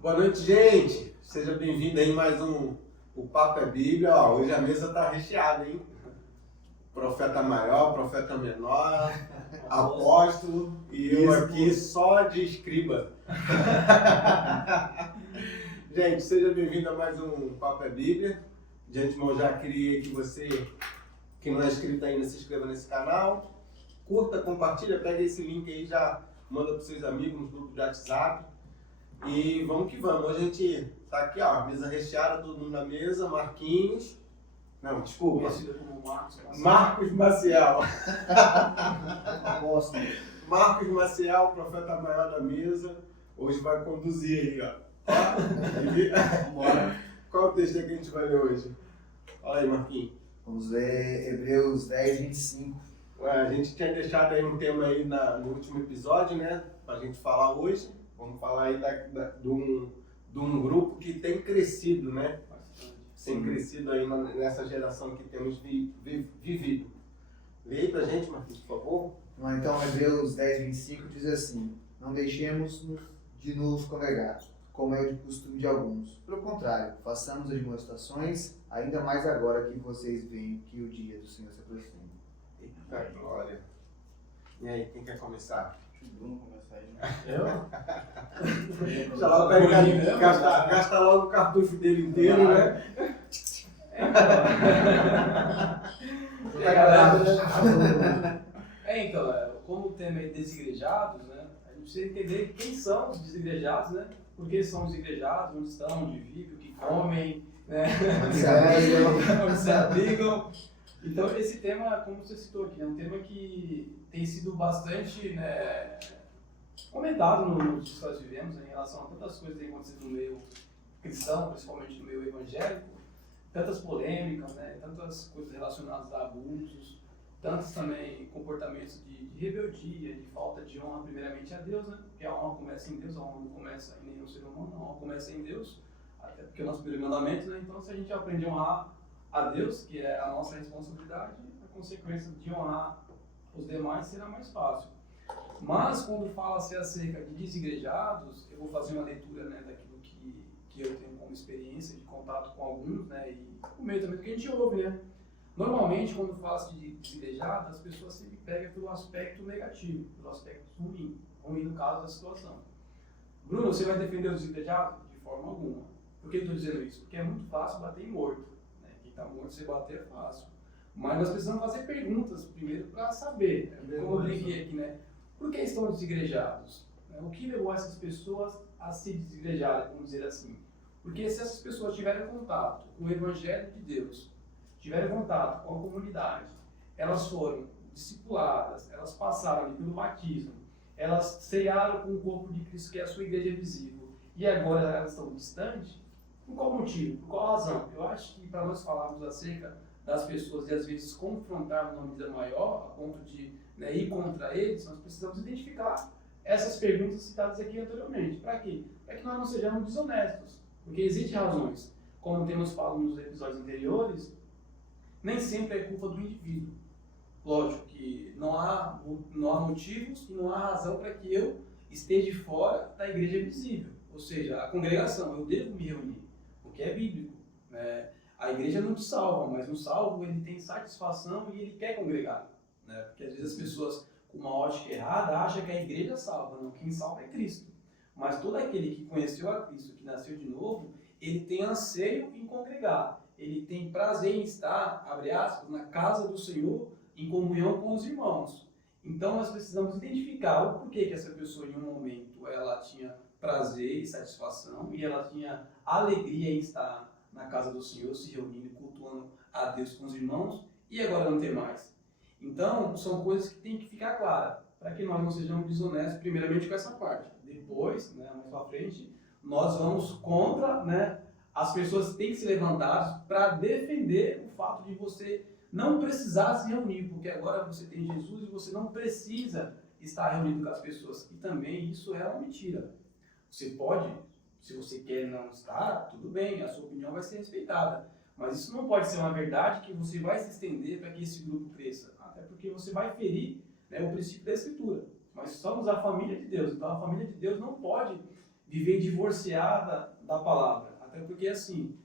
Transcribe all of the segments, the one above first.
Boa noite, gente. Seja bem-vindo aí mais O Papo é Bíblia. Ó, hoje a mesa tá recheada, hein? Profeta maior, profeta menor, apóstolo e eu aqui só de escriba. Gente, seja bem-vindo a mais Papo é Bíblia. De antemão já queria que você, que não é inscrito ainda, se inscreva nesse canal. Curta, compartilha, pega esse link aí, já manda para seus amigos nos grupos de WhatsApp. E vamos que vamos. Hoje a gente tá aqui, ó, mesa recheada, todo mundo na mesa, Marquinhos. Não, desculpa. Marcos Maciel. Marcos Maciel, profeta maior da mesa. Hoje vai conduzir aí, ó. Bora. Qual é o texto que a gente vai ler hoje? Olha aí, Marquinhos. Vamos ler Hebreus 10, 25. A gente tinha deixado aí um tema aí no último episódio, né? Pra gente falar hoje. Vamos falar aí de um grupo que tem crescido, né? Tem crescido aí nessa geração que temos vivido. Lê aí pra gente, Marquinhos, por favor. Então, Hebreus 10, 25 diz assim: não deixemos de nos congregar, como é o de costume de alguns. Pelo contrário, façamos admoestações, ainda mais agora que vocês veem que o dia do Senhor se aproxima. Eita glória. E aí, quem quer começar? Deixa o Bruno começar aí. Deixa lá, pega, gasta logo o cartucho dele inteiro, né? Então, como o tema é desigrejados, né? A gente precisa entender quem são os desigrejados, né? Por que são desigrejados, onde estão, onde vivem, o que comem, né? Onde se abrigam. Então, esse tema, como você citou aqui, é um tema que tem sido bastante, né, comentado nos dias que nós vivemos, né, em relação a tantas coisas que têm acontecido no meio cristão, principalmente no meio evangélico, tantas polêmicas, né, tantas coisas relacionadas a abusos, tantos também comportamentos de rebeldia, de falta de honra primeiramente a Deus, né, porque a honra começa em Deus, a honra não começa em nenhum ser humano, a honra começa em Deus, até porque é o nosso primeiro mandamento, né, então se a gente aprende a honrar a Deus, que é a nossa responsabilidade, a consequência de honrar os demais será mais fácil. Mas quando fala-se acerca de desigrejados, eu vou fazer uma leitura, né, daquilo que eu tenho como experiência de contato com alguns, né, e o meio também do que a gente ouve, né. Normalmente, quando fala-se de desigrejados, as pessoas sempre pegam pelo aspecto negativo, pelo aspecto ruim no caso da situação. Bruno, você vai defender os desigrejados? De forma alguma. Por que eu estou dizendo isso? Porque é muito fácil bater em morto. Tá morto, você bater é fácil. Mas nós precisamos fazer perguntas primeiro para saber, como eu brinquei aqui, né? Por que estão desigrejados? O que levou essas pessoas a se desigrejarem, vamos dizer assim? Porque se essas pessoas tiverem contato com o Evangelho de Deus, tiverem contato com a comunidade, elas foram discipuladas, elas passaram ali pelo batismo, elas cearam com o corpo de Cristo, que é a sua igreja visível, e agora elas estão distantes. Por qual motivo? Por qual razão? Eu acho que para nós falarmos acerca das pessoas e às vezes confrontarmos uma medida maior, a ponto de, né, ir contra eles, nós precisamos identificar essas perguntas citadas aqui anteriormente. Para quê? Para que nós não sejamos desonestos. Porque existem razões. Como temos falado nos episódios anteriores, nem sempre é culpa do indivíduo. Lógico que não há motivos e não há razão para que eu esteja fora da igreja visível. Ou seja, a congregação, eu devo me reunir. Que é bíblico, né? A igreja não te salva, mas o salvo ele tem satisfação e ele quer congregar, né? Porque às vezes as pessoas com uma ótica errada acham que a igreja salva, não, quem salva é Cristo. Mas todo aquele que conheceu a Cristo, que nasceu de novo, ele tem anseio em congregar, ele tem prazer em estar, abre aspas, na casa do Senhor, em comunhão com os irmãos. Então nós precisamos identificar o porquê que essa pessoa em um momento ela tinha prazer e satisfação, e ela tinha alegria em estar na casa do Senhor, se reunindo e cultuando a Deus com os irmãos, e agora não tem mais. Então, são coisas que tem que ficar claras, para que nós não sejamos desonestos, primeiramente com essa parte. Depois, né, mais para frente, nós vamos contra, né, as pessoas têm que se levantar para defender o fato de você não precisar se reunir, porque agora você tem Jesus e você não precisa estar reunido com as pessoas. E também isso é uma mentira. Você pode, se você quer não estar, tudo bem, a sua opinião vai ser respeitada. Mas isso não pode ser uma verdade que você vai se estender para que esse grupo cresça. Até porque você vai ferir, né, o princípio da Escritura. Nós somos a família de Deus, então a família de Deus não pode viver divorciada da palavra. Até porque, assim,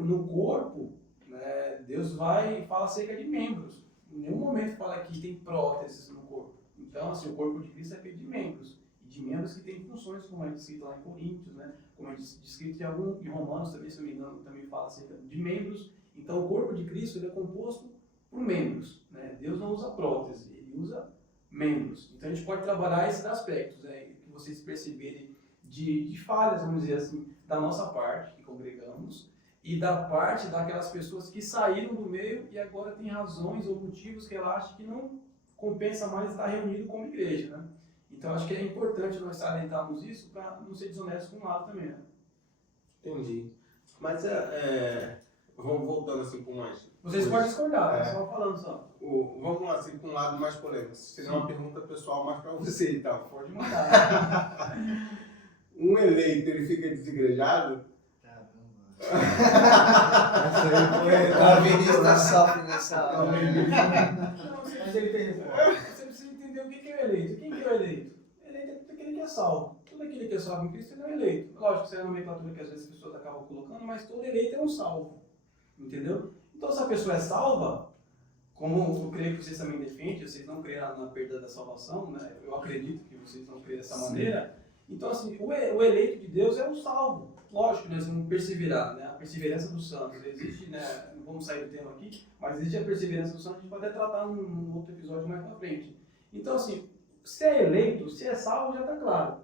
no corpo, né, Deus vai e fala acerca de membros. Em nenhum momento fala que tem próteses no corpo. Então, assim, o corpo de Cristo é feito de membros. E de membros que têm funções, como é descrito lá em Coríntios, né? Como é descrito em Romanos também, se não me engano, também fala acerca de membros. Então, o corpo de Cristo ele é composto por membros. Né? Deus não usa prótese, ele usa membros. Então, a gente pode trabalhar esses aspectos, né? Que vocês perceberem de falhas, vamos dizer assim, da nossa parte, que congregamos, e da parte daquelas pessoas que saíram do meio e agora têm razões ou motivos que ela acha que não compensa mais estar reunido como igreja, né? Então, acho que é importante nós salientarmos isso para não ser desonesto com o lado também, né? Entendi. Mas vamos voltando assim com mais... Vocês podem discordar, só falando só. Vamos lá, assim, com um lado mais polêmico. Seria uma pergunta pessoal mais para você, então. Pode mandar. Um eleito, ele fica desigrejado? A Vinícius sofre nessa aula. Mas ele tem resposta. Você precisa entender o que é o eleito. Quem que é o eleito? Eleito é tudo aquele que é salvo. Tudo aquele que é salvo em Cristo ele é um eleito. Lógico, isso é a nomenclatura que às vezes as pessoas acabam colocando, mas todo eleito é um salvo. Entendeu? Então, se a pessoa é salva, como eu creio que vocês também defendem, vocês não creem na perda da salvação, né? Eu acredito que vocês não creem dessa maneira. Então, assim, o eleito de Deus é o salvo. Lógico que nós vamos perseverar, né? A perseverança dos santos. Existe, né? Não vamos sair do tema aqui, mas existe a perseverança dos santos, a gente pode até tratar num outro episódio mais pra frente. Então, assim, se é eleito, se é salvo, já está claro.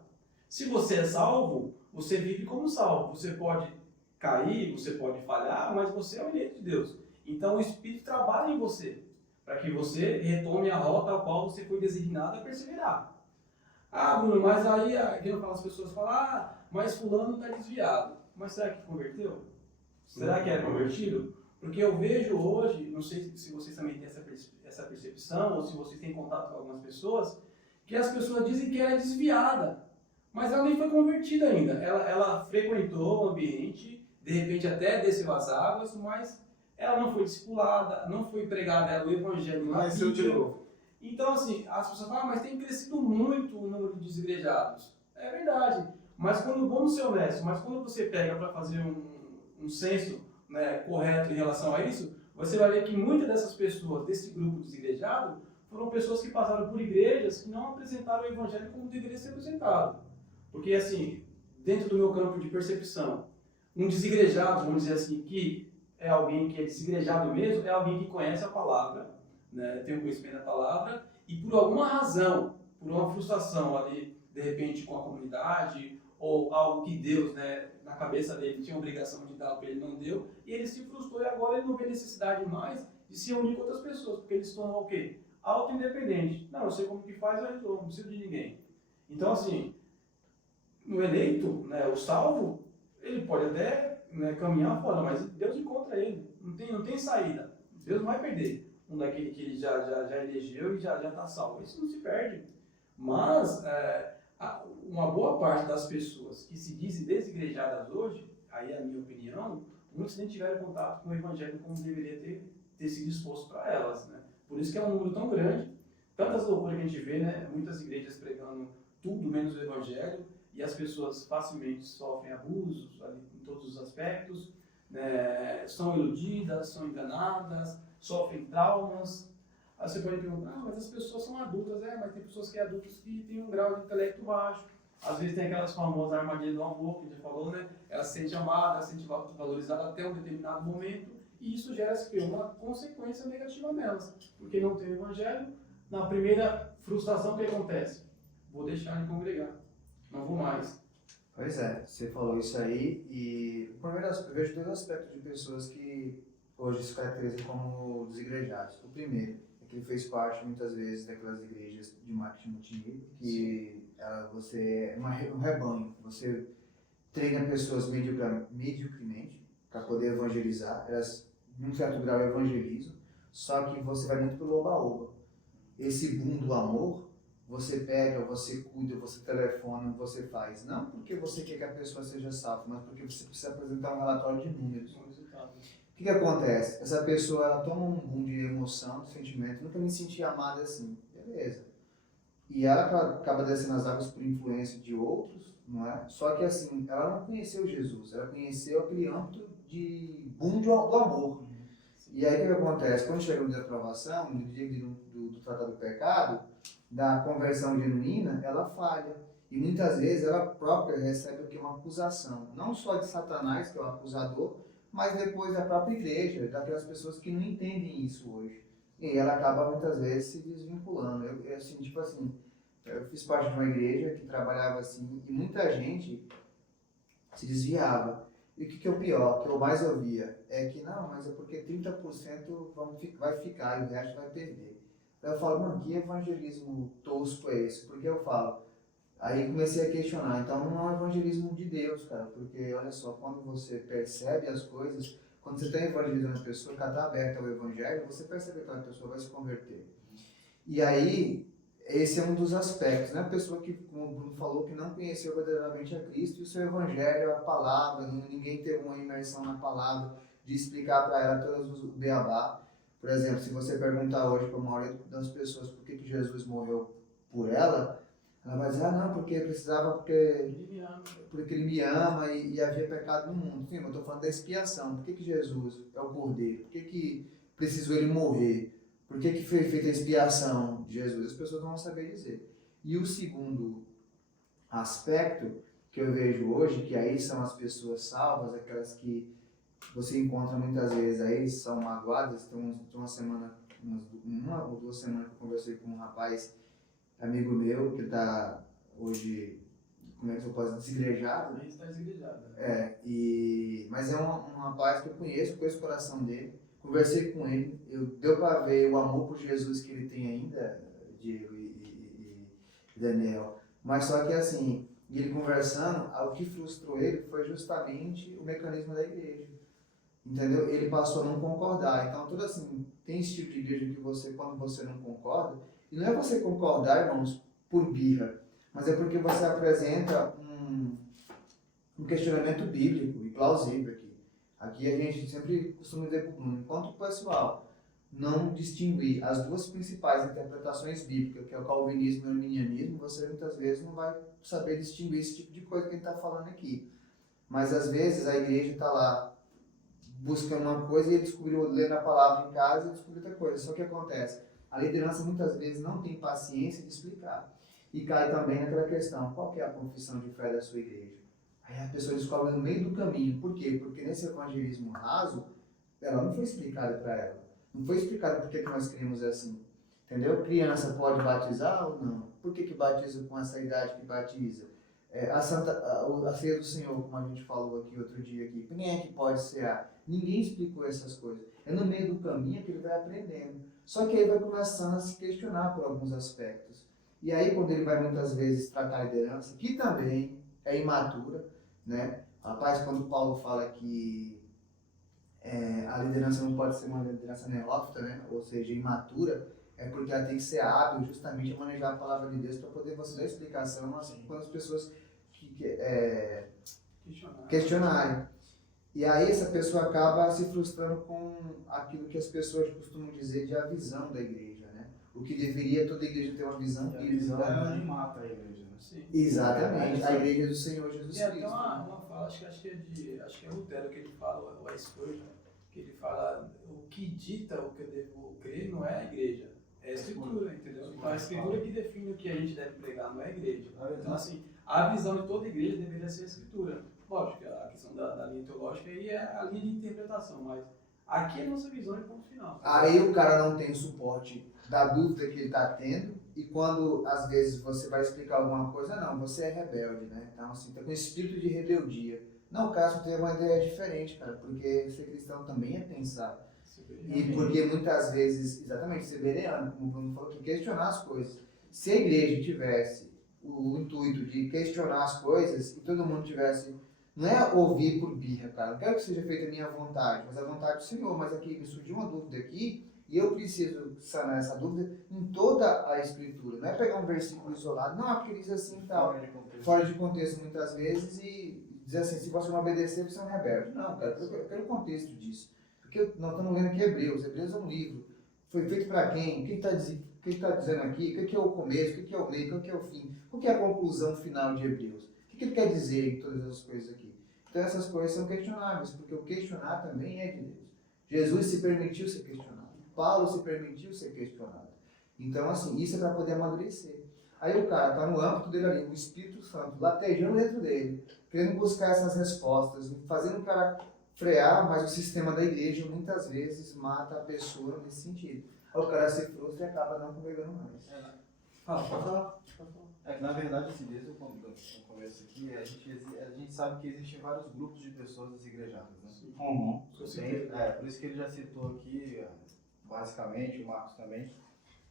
Se você é salvo, você vive como salvo. Você pode cair, você pode falhar, mas você é o eleito de Deus. Então, o Espírito trabalha em você, para que você retome a rota a qual você foi designado a perseverar. Ah, Bruno, mas aí, aqui eu falo, as pessoas falam, mas fulano está desviado. Mas será que converteu? Será que é convertido? Porque eu vejo hoje, não sei se vocês também têm essa percepção, ou se vocês têm contato com algumas pessoas, que as pessoas dizem que ela é desviada, mas ela nem foi convertida ainda. Ela frequentou o ambiente, de repente até desceu as águas, mas ela não foi discipulada, não foi pregada ela o evangelho lá. Nasceu de novo. Então, assim, as pessoas falam, mas tem crescido muito o número de desigrejados. É verdade. Mas vamos ser honestos, mas quando você pega para fazer um censo, né, correto em relação a isso, você vai ver que muitas dessas pessoas, desse grupo desigrejado, foram pessoas que passaram por igrejas que não apresentaram o evangelho como deveria ser apresentado. Porque, assim, dentro do meu campo de percepção, um desigrejado, vamos dizer assim, que é alguém que é desigrejado mesmo, é alguém que conhece a palavra, né, tem o conhecimento da palavra, e por alguma razão, por uma frustração ali, de repente com a comunidade, ou algo que Deus, né, na cabeça dele tinha a obrigação de dar para ele, não deu, e ele se frustrou e agora ele não vê necessidade mais de se unir com outras pessoas, porque ele se tornou o quê? Auto-independente. Não, eu sei como que faz, eu resolvo, não preciso de ninguém. Então, assim, no eleito, né, o salvo, ele pode até, né, caminhar fora, mas Deus encontra ele, não tem saída. Deus não vai perder um daquele que ele já elegeu e já está salvo. Isso não se perde. Mas uma boa parte das pessoas que se dizem desigrejadas hoje, aí é a minha opinião, muitos nem tiveram contato com o evangelho como deveria ter sido exposto para elas, né? Por isso que é um número tão grande, tantas loucuras que a gente vê, né? Muitas igrejas pregando tudo menos o evangelho, e as pessoas facilmente sofrem abusos ali, em todos os aspectos, né? São iludidas, são enganadas, sofrem traumas. Aí você pode perguntar, mas as pessoas são adultas, mas tem pessoas que adultas que têm um grau de intelecto baixo. Às vezes tem aquelas famosas armadilhas do amor, que a gente falou, né? Ela se sente amada, ela se sente valorizada até um determinado momento, e isso gera uma consequência negativa nelas. Porque não tem o evangelho, na primeira frustração, o que acontece? Vou deixar de congregar, não vou mais. Pois é, você falou isso aí, e primeiro, eu vejo dois aspectos de pessoas que hoje se caracterizam como desigrejados. O primeiro é que ele fez parte, muitas vezes, daquelas igrejas de marketing multinível, que você é um rebanho, você treina pessoas mediocremente para poder evangelizar, elas, num certo grau, evangelizam, só que você vai muito pelo oba-oba. Esse boom do amor, você pega, você cuida, você telefona, você faz. Não porque você quer que a pessoa seja salva, mas porque você precisa apresentar um relatório de números. O que acontece? Essa pessoa ela toma um boom de emoção, de sentimento, nunca me senti amada assim. Beleza. e ela acaba descendo as águas por influência de outros, não é? Só que assim, ela não conheceu Jesus, ela conheceu aquele âmbito de boom do amor. E aí o que acontece? Quando chega no dia da aprovação, no dia do tratado do pecado, da conversão genuína, ela falha. E muitas vezes ela própria recebe o que? Uma acusação. Não só de Satanás, que é o acusador, mas depois da própria igreja, daquelas pessoas que não entendem isso hoje. E ela acaba muitas vezes se desvinculando. Assim, tipo assim, eu fiz parte de uma igreja que trabalhava assim, e muita gente se desviava. E o que é o pior, que eu mais ouvia, é que não, mas é porque 30% vai ficar e o resto vai perder. Aí eu falo, mano, que evangelismo tosco é esse? Porque eu falo, aí comecei a questionar, então não é um evangelismo de Deus, cara, porque olha só, quando você percebe as coisas, quando você está evangelizando a pessoa que está aberta ao evangelho, você percebe que aquela pessoa vai se converter. E aí, esse é um dos aspectos, né? A pessoa que, como o Bruno falou, que não conheceu verdadeiramente a Cristo e o seu evangelho, a palavra, ninguém teve uma imersão na palavra, de explicar para ela todos os beabá. Por exemplo, se você perguntar hoje para a maioria das pessoas por que Jesus morreu por ela vai dizer, não, porque precisava, porque ele me ama e havia pecado no mundo. Sim, eu estou falando da expiação. Por que Jesus é o Cordeiro? Por que precisou ele morrer? Por que foi feita a expiação de Jesus? As pessoas não vão saber dizer. E o segundo aspecto que eu vejo hoje, que aí são as pessoas salvas, aquelas que você encontra muitas vezes aí, são magoadas. Tem uma semana, uma ou 2 semanas que eu conversei com um rapaz, amigo meu, que está hoje, como é que eu posso dizer, desigrejado. Ele está desigrejado. Mas é um rapaz que eu conheço o coração dele. Conversei com ele, deu para ver o amor por Jesus que ele tem ainda, Diego e Daniel. Mas só que assim, ele conversando, o que frustrou ele foi justamente o mecanismo da igreja. Entendeu? Ele passou a não concordar. Então, tudo assim, tem esse tipo de igreja que você, quando você não concorda, e não é você concordar, irmãos, por birra, mas é porque você apresenta um questionamento bíblico e plausível aqui. Aqui a gente sempre costuma dizer para o Bruno, enquanto o pessoal não distinguir as duas principais interpretações bíblicas, que é o calvinismo e o arminianismo, você muitas vezes não vai saber distinguir esse tipo de coisa que a gente está falando aqui. Mas às vezes a igreja está lá buscando uma coisa e ele descobriu, lendo a palavra em casa e descobriu outra coisa. Só que acontece, a liderança muitas vezes não tem paciência de explicar. E cai também naquela questão, qual que é a confissão de fé da sua igreja? Aí a pessoa descobre no meio do caminho. Por quê? Porque nesse evangelismo raso, ela não foi explicada para ela. Não foi explicada por que nós cremos assim. Entendeu? Criança pode batizar ou não? Por que batiza com essa idade que batiza? A ceia do Senhor, como a gente falou aqui outro dia aqui, quem é que pode cear? Ninguém explicou essas coisas. É no meio do caminho que ele vai aprendendo. Só que aí vai começando a se questionar por alguns aspectos. E aí quando ele vai muitas vezes tratar a liderança, que também é imatura, né? Rapaz, quando Paulo fala que a liderança não pode ser uma liderança neófita, né? Ou seja, imatura, é porque ela tem que ser hábil justamente a manejar a palavra de Deus para poder você dar explicação assim, quando as pessoas questionarem. E aí essa pessoa acaba se frustrando com aquilo que as pessoas costumam dizer de a visão da igreja, né? O que deveria toda igreja ter uma visão bíblica. A visão é onde mata a igreja, né? Sim. Exatamente, a igreja do Senhor Jesus Cristo. Cristo. Tem uma fala, acho que é Lutero que ele fala, ou é Spurgeon, que ele fala, o que dita o que eu devo crer não é a igreja, é a escritura, entendeu? Então a escritura que define o que a gente deve pregar, não é a igreja. Então assim, a visão de toda igreja deveria ser a escritura. Lógico, a questão da linha teológica aí é a linha de interpretação, mas aqui é a nossa visão e ponto final. Aí o cara não tem o suporte da dúvida que ele está tendo, e quando às vezes você vai explicar alguma coisa, não, você é rebelde, né? Então assim, tá com espírito de rebeldia. Não, o Cássio tem uma ideia diferente, cara, porque ser cristão também é pensar. E porque muitas vezes, exatamente, severiano, como o Bruno falou, que questionar as coisas. Se a igreja tivesse o intuito de questionar as coisas e todo mundo tivesse, não é ouvir por birra, cara, não quero que seja feita a minha vontade, mas a vontade do Senhor, mas aqui me surgiu uma dúvida aqui e eu preciso sanar essa dúvida em toda a escritura, não é pegar um versículo isolado, não, porque diz assim e tal, fora de contexto muitas vezes e dizer assim, se você não obedecer, você é um rebelde. Não, cara, eu quero o contexto disso. Porque nós estamos lendo aqui Hebreus é um livro. Foi feito para quem? Quem que está dizendo aqui? O que é o começo? O que é o meio? O que é o fim? O que é a conclusão final de Hebreus? O que ele quer dizer em todas essas coisas aqui? Então essas coisas são questionáveis, porque o questionar também é de Deus. Jesus se permitiu ser questionado. Paulo se permitiu ser questionado. Então, assim, isso é para poder amadurecer. Aí o cara está no âmbito dele ali, o Espírito Santo latejando dentro dele, querendo buscar essas respostas, fazendo o cara frear, mas o sistema da igreja muitas vezes mata a pessoa nesse sentido. Aí o cara se frustra e acaba não congregando mais. Fala. É que na verdade, assim, desde o começo aqui, a gente sabe que existem vários grupos de pessoas desigrejadas, né? Por isso que ele já citou aqui, basicamente, o Marcos também.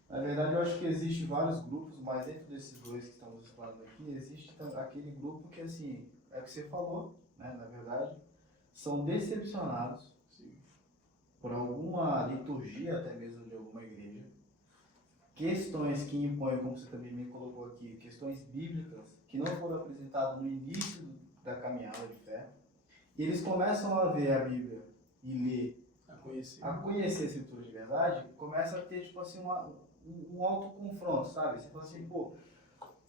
Na verdade, eu acho que existem vários grupos, mas dentro desses dois que estamos falando aqui, existe aquele grupo que, assim, é o que você falou, né, na verdade, são decepcionados por alguma liturgia, até mesmo de alguma igreja, questões que impõem, como você também me colocou aqui, questões bíblicas que não foram apresentadas no início da caminhada de fé, e eles começam a ver a Bíblia e ler, a conhecer a Escritura de verdade, começa a ter, tipo assim, um autoconfronto, sabe? Você fala assim, pô,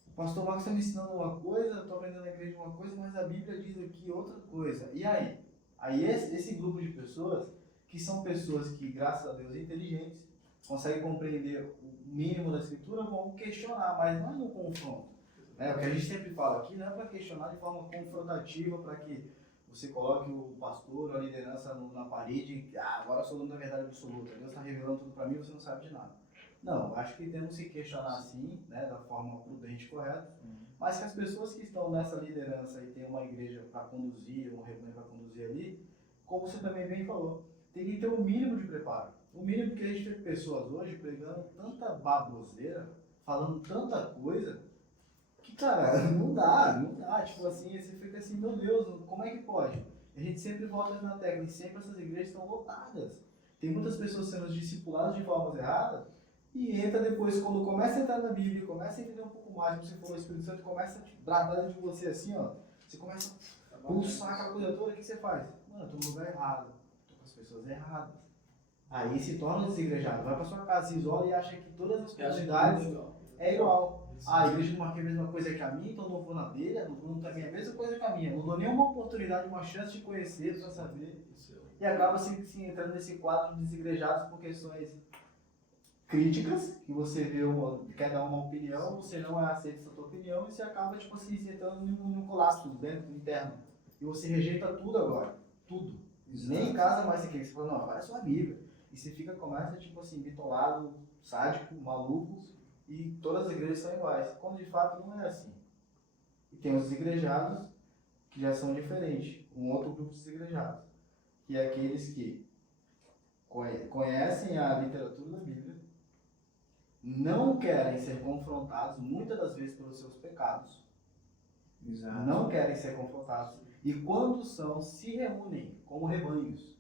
o pastor Marcos está me ensinando uma coisa, eu estou aprendendo na igreja uma coisa, mas a Bíblia diz aqui outra coisa. E aí? Aí esse grupo de pessoas, que são pessoas que, graças a Deus, inteligentes, conseguem compreender o mínimo da Escritura, vão questionar, mas não é no confronto. Né? O que a gente sempre fala aqui não é para questionar de forma confrontativa, para que você coloque o pastor ou a liderança na parede e agora eu sou dono da verdade absoluta, Deus está revelando tudo para mim e você não sabe de nada. Não, acho que temos que questionar assim, né, da forma prudente e correta, mas que as pessoas que estão nessa liderança e tem uma igreja para conduzir, um rebanho para conduzir ali, como você também bem falou, tem que ter um mínimo de preparo. O mínimo, porque a gente vê pessoas hoje pregando tanta baboseira, falando tanta coisa, que, cara, não dá, tipo assim, você fica assim, meu Deus, como é que pode? A gente sempre volta na tecla e sempre essas igrejas estão lotadas. Tem muitas pessoas sendo discipuladas de formas erradas e entra depois, quando começa a entrar na Bíblia, começa a entender um pouco mais, como você falou, o Espírito Santo começa a bradar dentro de você assim, ó, você começa a pulsar aquela coisa toda, o que você faz? Mano, eu tô no lugar errado, tô com as pessoas erradas. Aí se torna desigrejado, vai pra sua casa, se isola e acha que todas as comunidades é igual. A igreja não marca a mesma coisa que a minha, então não vou na dele, não também é a mesma coisa que a minha. Não dou nenhuma oportunidade, uma chance de conhecer, para saber. E acaba se entrando nesse quadro de desigrejados por questões críticas, que você vê quer dar uma opinião, você não aceita essa tua opinião e você acaba, tipo assim, se entrando num colapso dentro, interno. E você rejeita tudo agora. Tudo. Nem em casa mais você quer. Você fala, não, agora é só a Bíblia. E você começa, tipo assim, bitolado, sádico, maluco, e todas as igrejas são iguais, quando de fato não é assim. E tem os desigrejados que já são diferentes, um outro grupo de desigrejados, que é aqueles que conhecem a literatura da Bíblia, não querem ser confrontados, muitas das vezes pelos seus pecados, não querem ser confrontados, e quando se reúnem como rebanhos,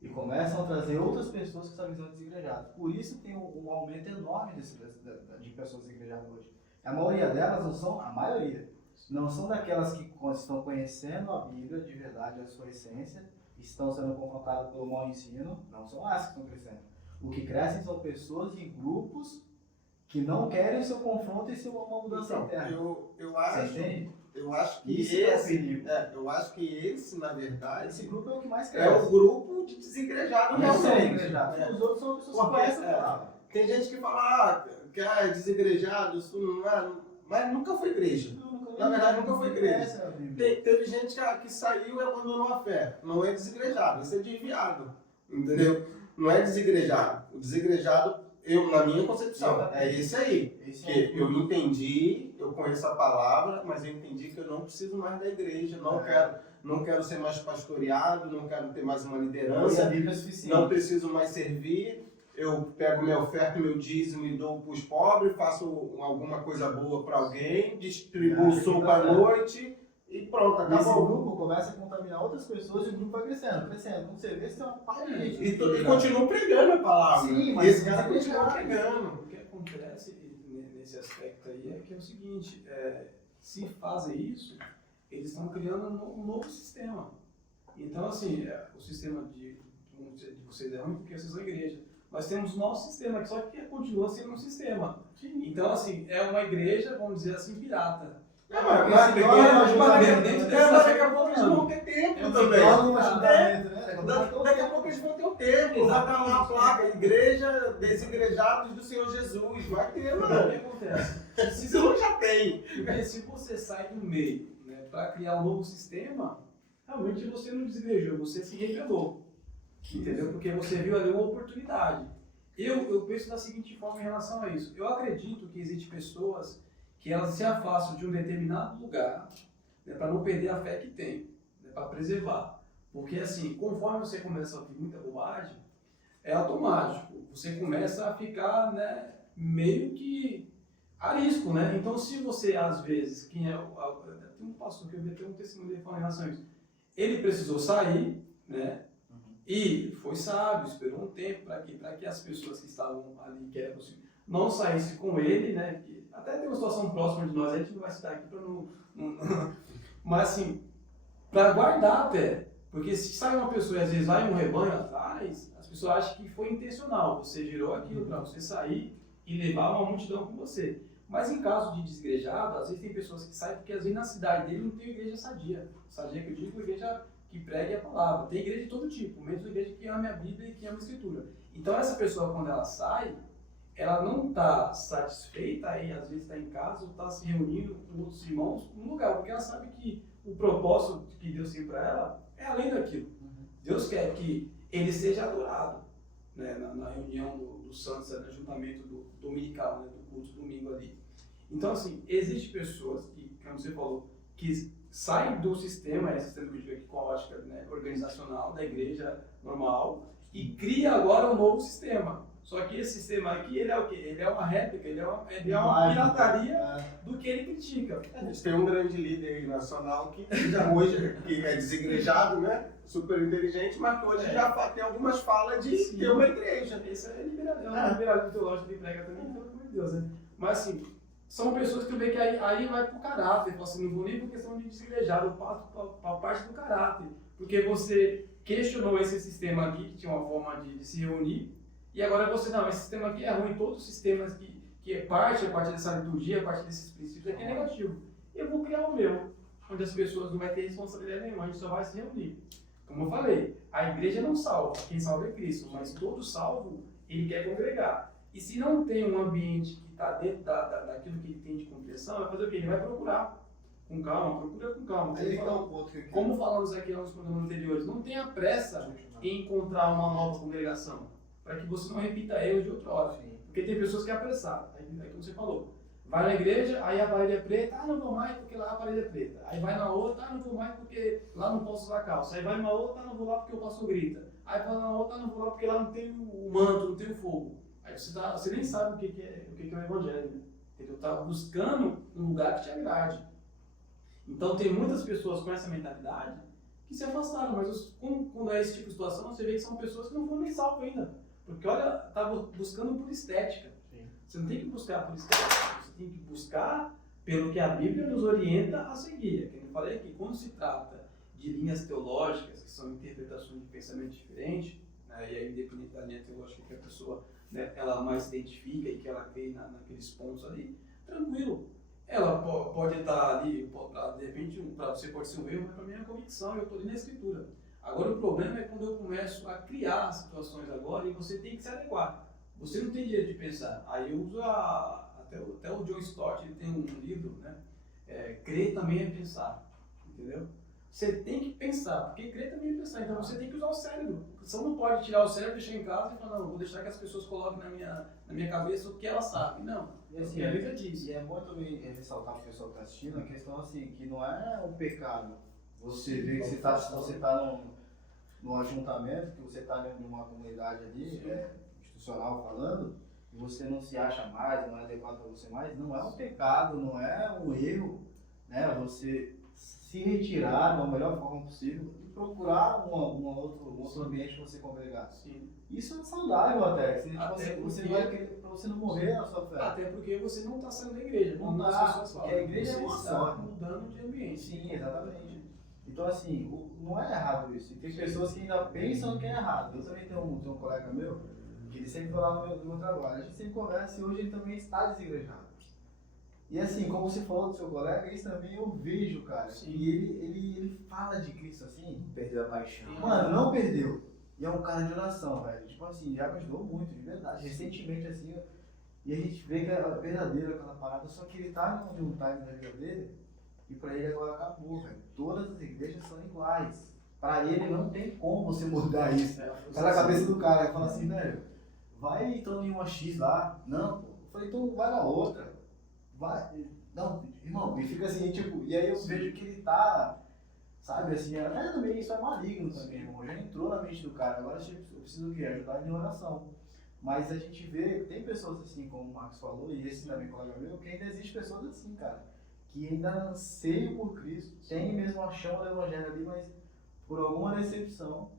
e começam a trazer outras pessoas com essa visão desigrejadas. Por isso tem um aumento enorme de pessoas desigrejadas hoje. A maioria delas não são daquelas que estão conhecendo a Bíblia de verdade, a sua essência, estão sendo confrontadas pelo mau ensino, não são as que estão crescendo. O que crescem são pessoas e grupos que não querem o seu confronto e uma mudança interna. Eu acho que isso é o perigo. Eu acho que esse, na verdade, Esse grupo é o que mais cresce. é o grupo de desigrejados. Não são realmente. desigrejados. Os outros são pessoas que Porque, conhecem a palavra. tem gente que fala que é desigrejado, isso não é, mas nunca foi igreja. Na verdade, nunca foi igreja. Teve gente que saiu e abandonou a fé. Não é desigrejado, isso é desviado. Entendeu? Não é desigrejado. O desigrejado, na minha concepção, é esse aí. Que eu entendi, eu conheço a palavra, mas eu entendi que eu não preciso mais da igreja, não quero ser mais pastoreado, não quero ter mais uma liderança, a Bíblia é suficiente. não preciso mais servir. Eu pego minha oferta, meu dízimo e dou para os pobres, faço alguma coisa boa para alguém, distribuo sopa à noite e pronto, Esse acabou. grupo começa a contaminar outras pessoas e o grupo vai crescendo. Quando você vê, você tem uma par de gente. E continua pregando a palavra. Sim, mas esse cara continua pregando. O que acontece nesse aspecto aí é que é o seguinte, se fazem isso, eles estão criando um novo sistema. Então, assim, o sistema de vocês é ruim porque vocês são igreja. Nós temos o nosso sistema, que só que continua sendo um sistema. Então, assim, é uma igreja, vamos dizer assim, pirata. Mas Daqui a pouco eles vão ter tempo também. Daqui a pouco eles vão ter o tempo. Vai estar lá a placa, igreja desigrejados do Senhor Jesus. Vai ter, O mano. que acontece? Senão já tem. Porque se você sai do meio, né, para criar um novo sistema, realmente você não desigrejou, você se rebelou. Entendeu? Porque você viu ali uma oportunidade. Eu penso da seguinte forma em relação a isso. Eu acredito que existem pessoas que elas se afastam de um determinado lugar, né, para não perder a fé que tem, né, para preservar. Porque assim, conforme você começa a ouvir muita bobagem, é automático. Você começa a ficar, né, meio que a risco, né? Então, se você, às vezes, tem um pastor que eu vi até um testemunho dele falando em relação a isso, ele precisou sair, né? E foi sábio, esperou um tempo para que as pessoas que estavam ali, que eram possível, não saíssem com ele, né? Que até tem uma situação próxima de nós, a gente não vai citar aqui para não... Mas assim, para guardar até, porque se sai uma pessoa e às vezes vai um rebanho atrás, as pessoas acham que foi intencional, você gerou aquilo para você sair e levar uma multidão com você. Mas em caso de desigrejado, às vezes tem pessoas que saem porque às vezes na cidade dele não tem igreja sadia. Sadia que eu digo, igreja que pregue a palavra. Tem igreja de todo tipo, mesmo igreja que ama a Bíblia e que ama a Escritura. Então essa pessoa, quando ela sai, ela não está satisfeita e às vezes está em casa ou está se reunindo com outros irmãos num lugar, porque ela sabe que o propósito que Deus tem para ela é além daquilo. Deus quer que ele seja adorado, né, na reunião dos santos, no ajuntamento dominical, né, do culto domingo ali. Então, assim, existem pessoas que, como você falou, que saem do sistema, esse sistema que eu digo aqui com a ótica, né, organizacional da igreja normal, e cria agora um novo sistema. Só que esse sistema aqui, ele é o quê? Ele é uma réplica, ele é uma pirataria do que ele critica. A gente tem um grande líder aí nacional que já hoje que é desigrejado, né? Super inteligente, mas que hoje já tem algumas falas de ter uma igreja. Isso é liberalismo teológico que ele prega também, pelo amor de Deus, né? Mas assim, são pessoas que eu vejo que aí vai pro caráter. Eu assim, não vou nem por questão de desigrejado, eu passo para a parte do caráter. Porque você questionou esse sistema aqui, que tinha uma forma de se reunir, e agora você, não, esse sistema aqui é ruim, todos os sistemas que é parte dessa liturgia, a parte desses princípios aqui é negativo. Eu vou criar o meu, onde as pessoas não vão ter responsabilidade nenhuma, a gente só vai se reunir. Como eu falei, a igreja não salva, quem salva é Cristo, mas todo salvo, ele quer congregar. E se não tem um ambiente que está dentro daquilo que ele tem de compreensão, vai fazer o quê? Ele vai procurar com calma, procura com calma. Aí está o ponto que eu quero. Como falamos aqui nos programas anteriores, não tenha pressa em encontrar uma nova congregação, para que você não repita erros de outra hora. Porque tem pessoas que é apressaram, aí como você falou. Vai na igreja, aí a parede é preta, não vou mais porque lá a parede é preta. Aí vai na outra, não vou mais porque lá não posso usar calça. Aí vai numa outra, não vou lá porque o pastor grita. Aí vai na outra, não vou lá porque lá não tem o manto, não tem o fogo. Aí você nem sabe o que é o evangelho, né? Entendeu? Tá buscando um lugar que te agrade. Então tem muitas pessoas com essa mentalidade que se afastaram, mas quando é esse tipo de situação, você vê que são pessoas que não foram nem salvas ainda. Porque olha, tá buscando por estética. Você não tem que buscar por estética, você tem que buscar pelo que a Bíblia nos orienta a seguir. Como eu falei aqui, quando se trata de linhas teológicas, que são interpretações de pensamento diferente, né, e aí independente da linha teológica que a pessoa, né, ela mais se identifica e que ela crê naqueles pontos ali, tranquilo. Ela pode estar ali, de repente, para você pode ser um erro, mas para mim é uma convicção, eu estou ali na Escritura. Agora o problema é quando eu começo a criar situações agora e você tem que se adequar. Você não tem direito de pensar. Aí eu uso até o John Stott, ele tem um livro, né? Crer também é pensar, entendeu? Você tem que pensar, porque crer também é pensar. Então você tem que usar o cérebro. Você não pode tirar o cérebro, deixar em casa e falar, não, vou deixar que as pessoas coloquem na minha cabeça o que elas sabem. Não, e assim, a Bíblia diz. E é bom também ressaltar para o pessoal que está assistindo a questão assim, que não é um pecado. Você vê que você está num ajuntamento, que você está dentro de uma comunidade ali, institucional falando, e você não se acha mais, não é adequado para você mais, não é um pecado, não é um erro, né? Você se retirar da melhor forma possível e procurar um outro ambiente para você congregar. Sim. Isso é saudável até. Você porque... vai querer, para você não morrer na sua fé. Até porque você não está saindo da igreja, Não como tá, as pessoas falam. porque a igreja você é uma está só. mudando de ambiente. Sim, exatamente. Então, assim, não é errado isso. E tem pessoas que ainda pensam que é errado. Eu também tenho um colega meu Porque ele sempre foi lá no meu trabalho. A gente sempre conversa e hoje ele também está desigrejado. E assim, como você falou do seu colega, isso também eu vejo, cara. Sim. E ele fala de Cristo assim, Perdeu a paixão. mano, não perdeu. E é um cara de oração, velho. Tipo assim, já me ajudou muito, de verdade. Recentemente, assim, e a gente vê que é verdadeira aquela parada, só que ele tá de um time na vida dele, e pra ele agora acabou, velho. Todas as igrejas são iguais. Pra ele não tem como você mudar isso. Tá na cabeça do cara, ele fala assim, velho, vai então em uma X lá. Não, pô. Eu falei, então vai na outra. Vai. Não, irmão, e fica assim, tipo, e aí eu vejo que ele tá, sabe, assim, até também isso é maligno também, irmão. Já entrou na mente do cara, agora eu preciso o quê? Ajudar ele em oração. Mas a gente vê, tem pessoas assim, como o Marcos falou, e esse também colega meu, que ainda existe pessoas assim, cara, que ainda anseiam por Cristo, tem mesmo a chama do evangelho ali, mas por alguma decepção,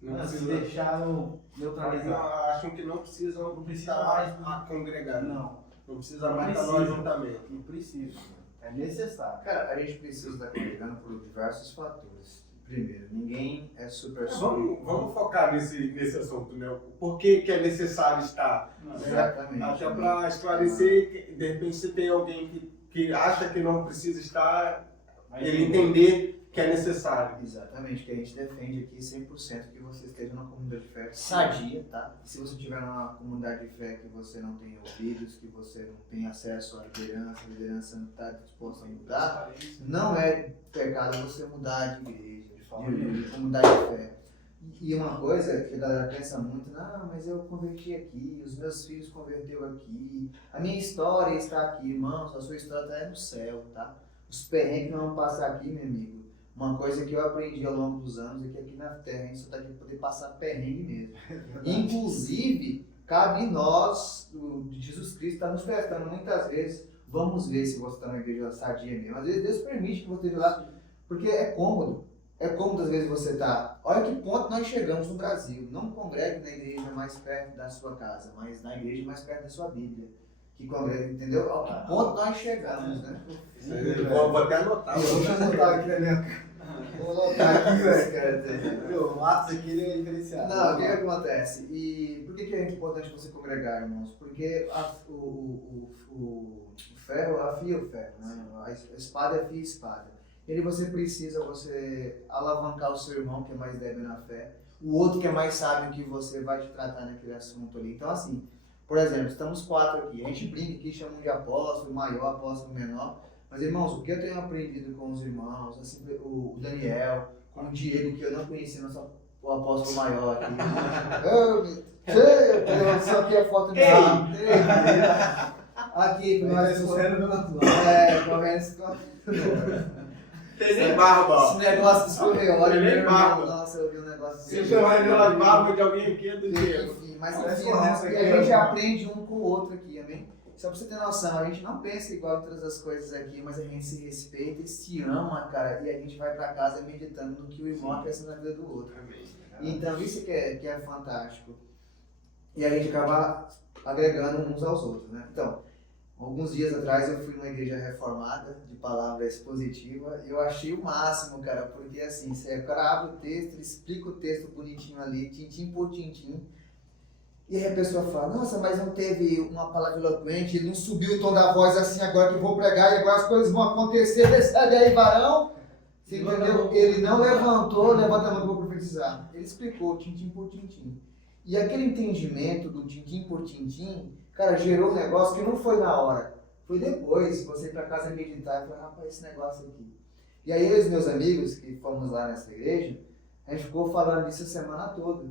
se deixaram neutralizar. Acham que não precisam Não precisa estar mais, a congregar. Não. Não precisa Não mais estar no precisa. ajuntamento. Não precisa. É necessário. Cara, a gente precisa estar congregando por diversos fatores. Primeiro, ninguém é super Vamos focar nesse assunto, né? Por que é necessário estar? Exatamente. Até para esclarecer, que, de repente, se tem alguém que acha que não precisa estar, ele entender que é necessário. Exatamente, que a gente defende aqui 100% que você esteja numa comunidade de fé sadia, tá? E se você estiver numa comunidade de fé que você não tem ouvidos, que você não tem acesso à liderança, a liderança não está disposta a mudar, não é pecado você mudar de igreja, de comunidade de fé. E uma coisa que a galera pensa muito, não, mas eu converti aqui, os meus filhos converteu aqui, a minha história está aqui, irmãos, a sua história está no céu, tá? Os perrengues que vão passar aqui, meu amigo. Uma coisa que eu aprendi ao longo dos anos é que aqui na Terra a gente só está aqui para poder passar perrengue mesmo. Inclusive, cabe nós, de Jesus Cristo, está nos testando muitas vezes. Vamos ver se você está na igreja sadia mesmo. Às vezes Deus permite que você esteja lá, porque é cômodo. É cômodo às vezes você estar. Olha que ponto nós chegamos no Brasil. Não congregue na igreja mais perto da sua casa, mas na igreja mais perto da sua Bíblia. Que congregue, entendeu? Ao que ponto nós chegamos, né? Vou até anotar. Deixa eu anotar aqui na minha. Vou anotar aqui, velho. Meu, o Matos aqui ele é diferenciado. Não, o que acontece? E por que é importante você congregar, irmãos? Porque o ferro afia o ferro, né? A espada afia a espada. E você precisa alavancar o seu irmão que é mais débil na fé, o outro que é mais sábio que você vai te tratar naquele assunto ali. Então, assim, por exemplo, estamos 4 aqui, a gente brinca aqui, chama um de apóstolo, maior, apóstolo menor. Mas, irmãos, o que eu tenho aprendido com os irmãos, assim, o Daniel, com o Diego, que eu não conhecia, mas só o apóstolo maior aqui. Eu só aqui a foto de aqui, nós correndo pela tua. correndo. Tem nem barba. Esse negócio escorreu, olha, Tem nem meu irmão. barba. Nossa, eu vi um negócio Se você vai ver as barbas de alguém aqui, é do Diego. Enfim, mas Parece enfim, correto irmãos, aqui, a gente né? aprende um com o outro aqui, amém? Só pra você ter noção, a gente não pensa igual em todas as coisas aqui, mas a gente se respeita e se ama, cara, e a gente vai pra casa meditando no que o irmão acrescenta na vida do outro. Então isso que é fantástico. E a gente acaba agregando uns aos outros, né? Então, alguns dias atrás eu fui numa igreja reformada, de palavra expositiva, e eu achei o máximo, cara, porque assim, o cara abre o texto, ele explica o texto bonitinho ali, tintim por tintim, e aí a pessoa fala, nossa, mas não teve uma palavra eloquente, ele não subiu o tom da voz assim, agora que eu vou pregar e agora as coisas vão acontecer, recebe aí, varão. Você entendeu? Ele não levantou, levanta a mão que eu vou profetizar. Ele explicou, tintim por tintim. E aquele entendimento do tintim por tintim, cara, gerou um negócio que não foi na hora. Foi depois, você ir pra casa meditar e falar, rapaz, esse negócio aqui. E aí eu e os meus amigos, que fomos lá nessa igreja, a gente ficou falando disso a semana toda.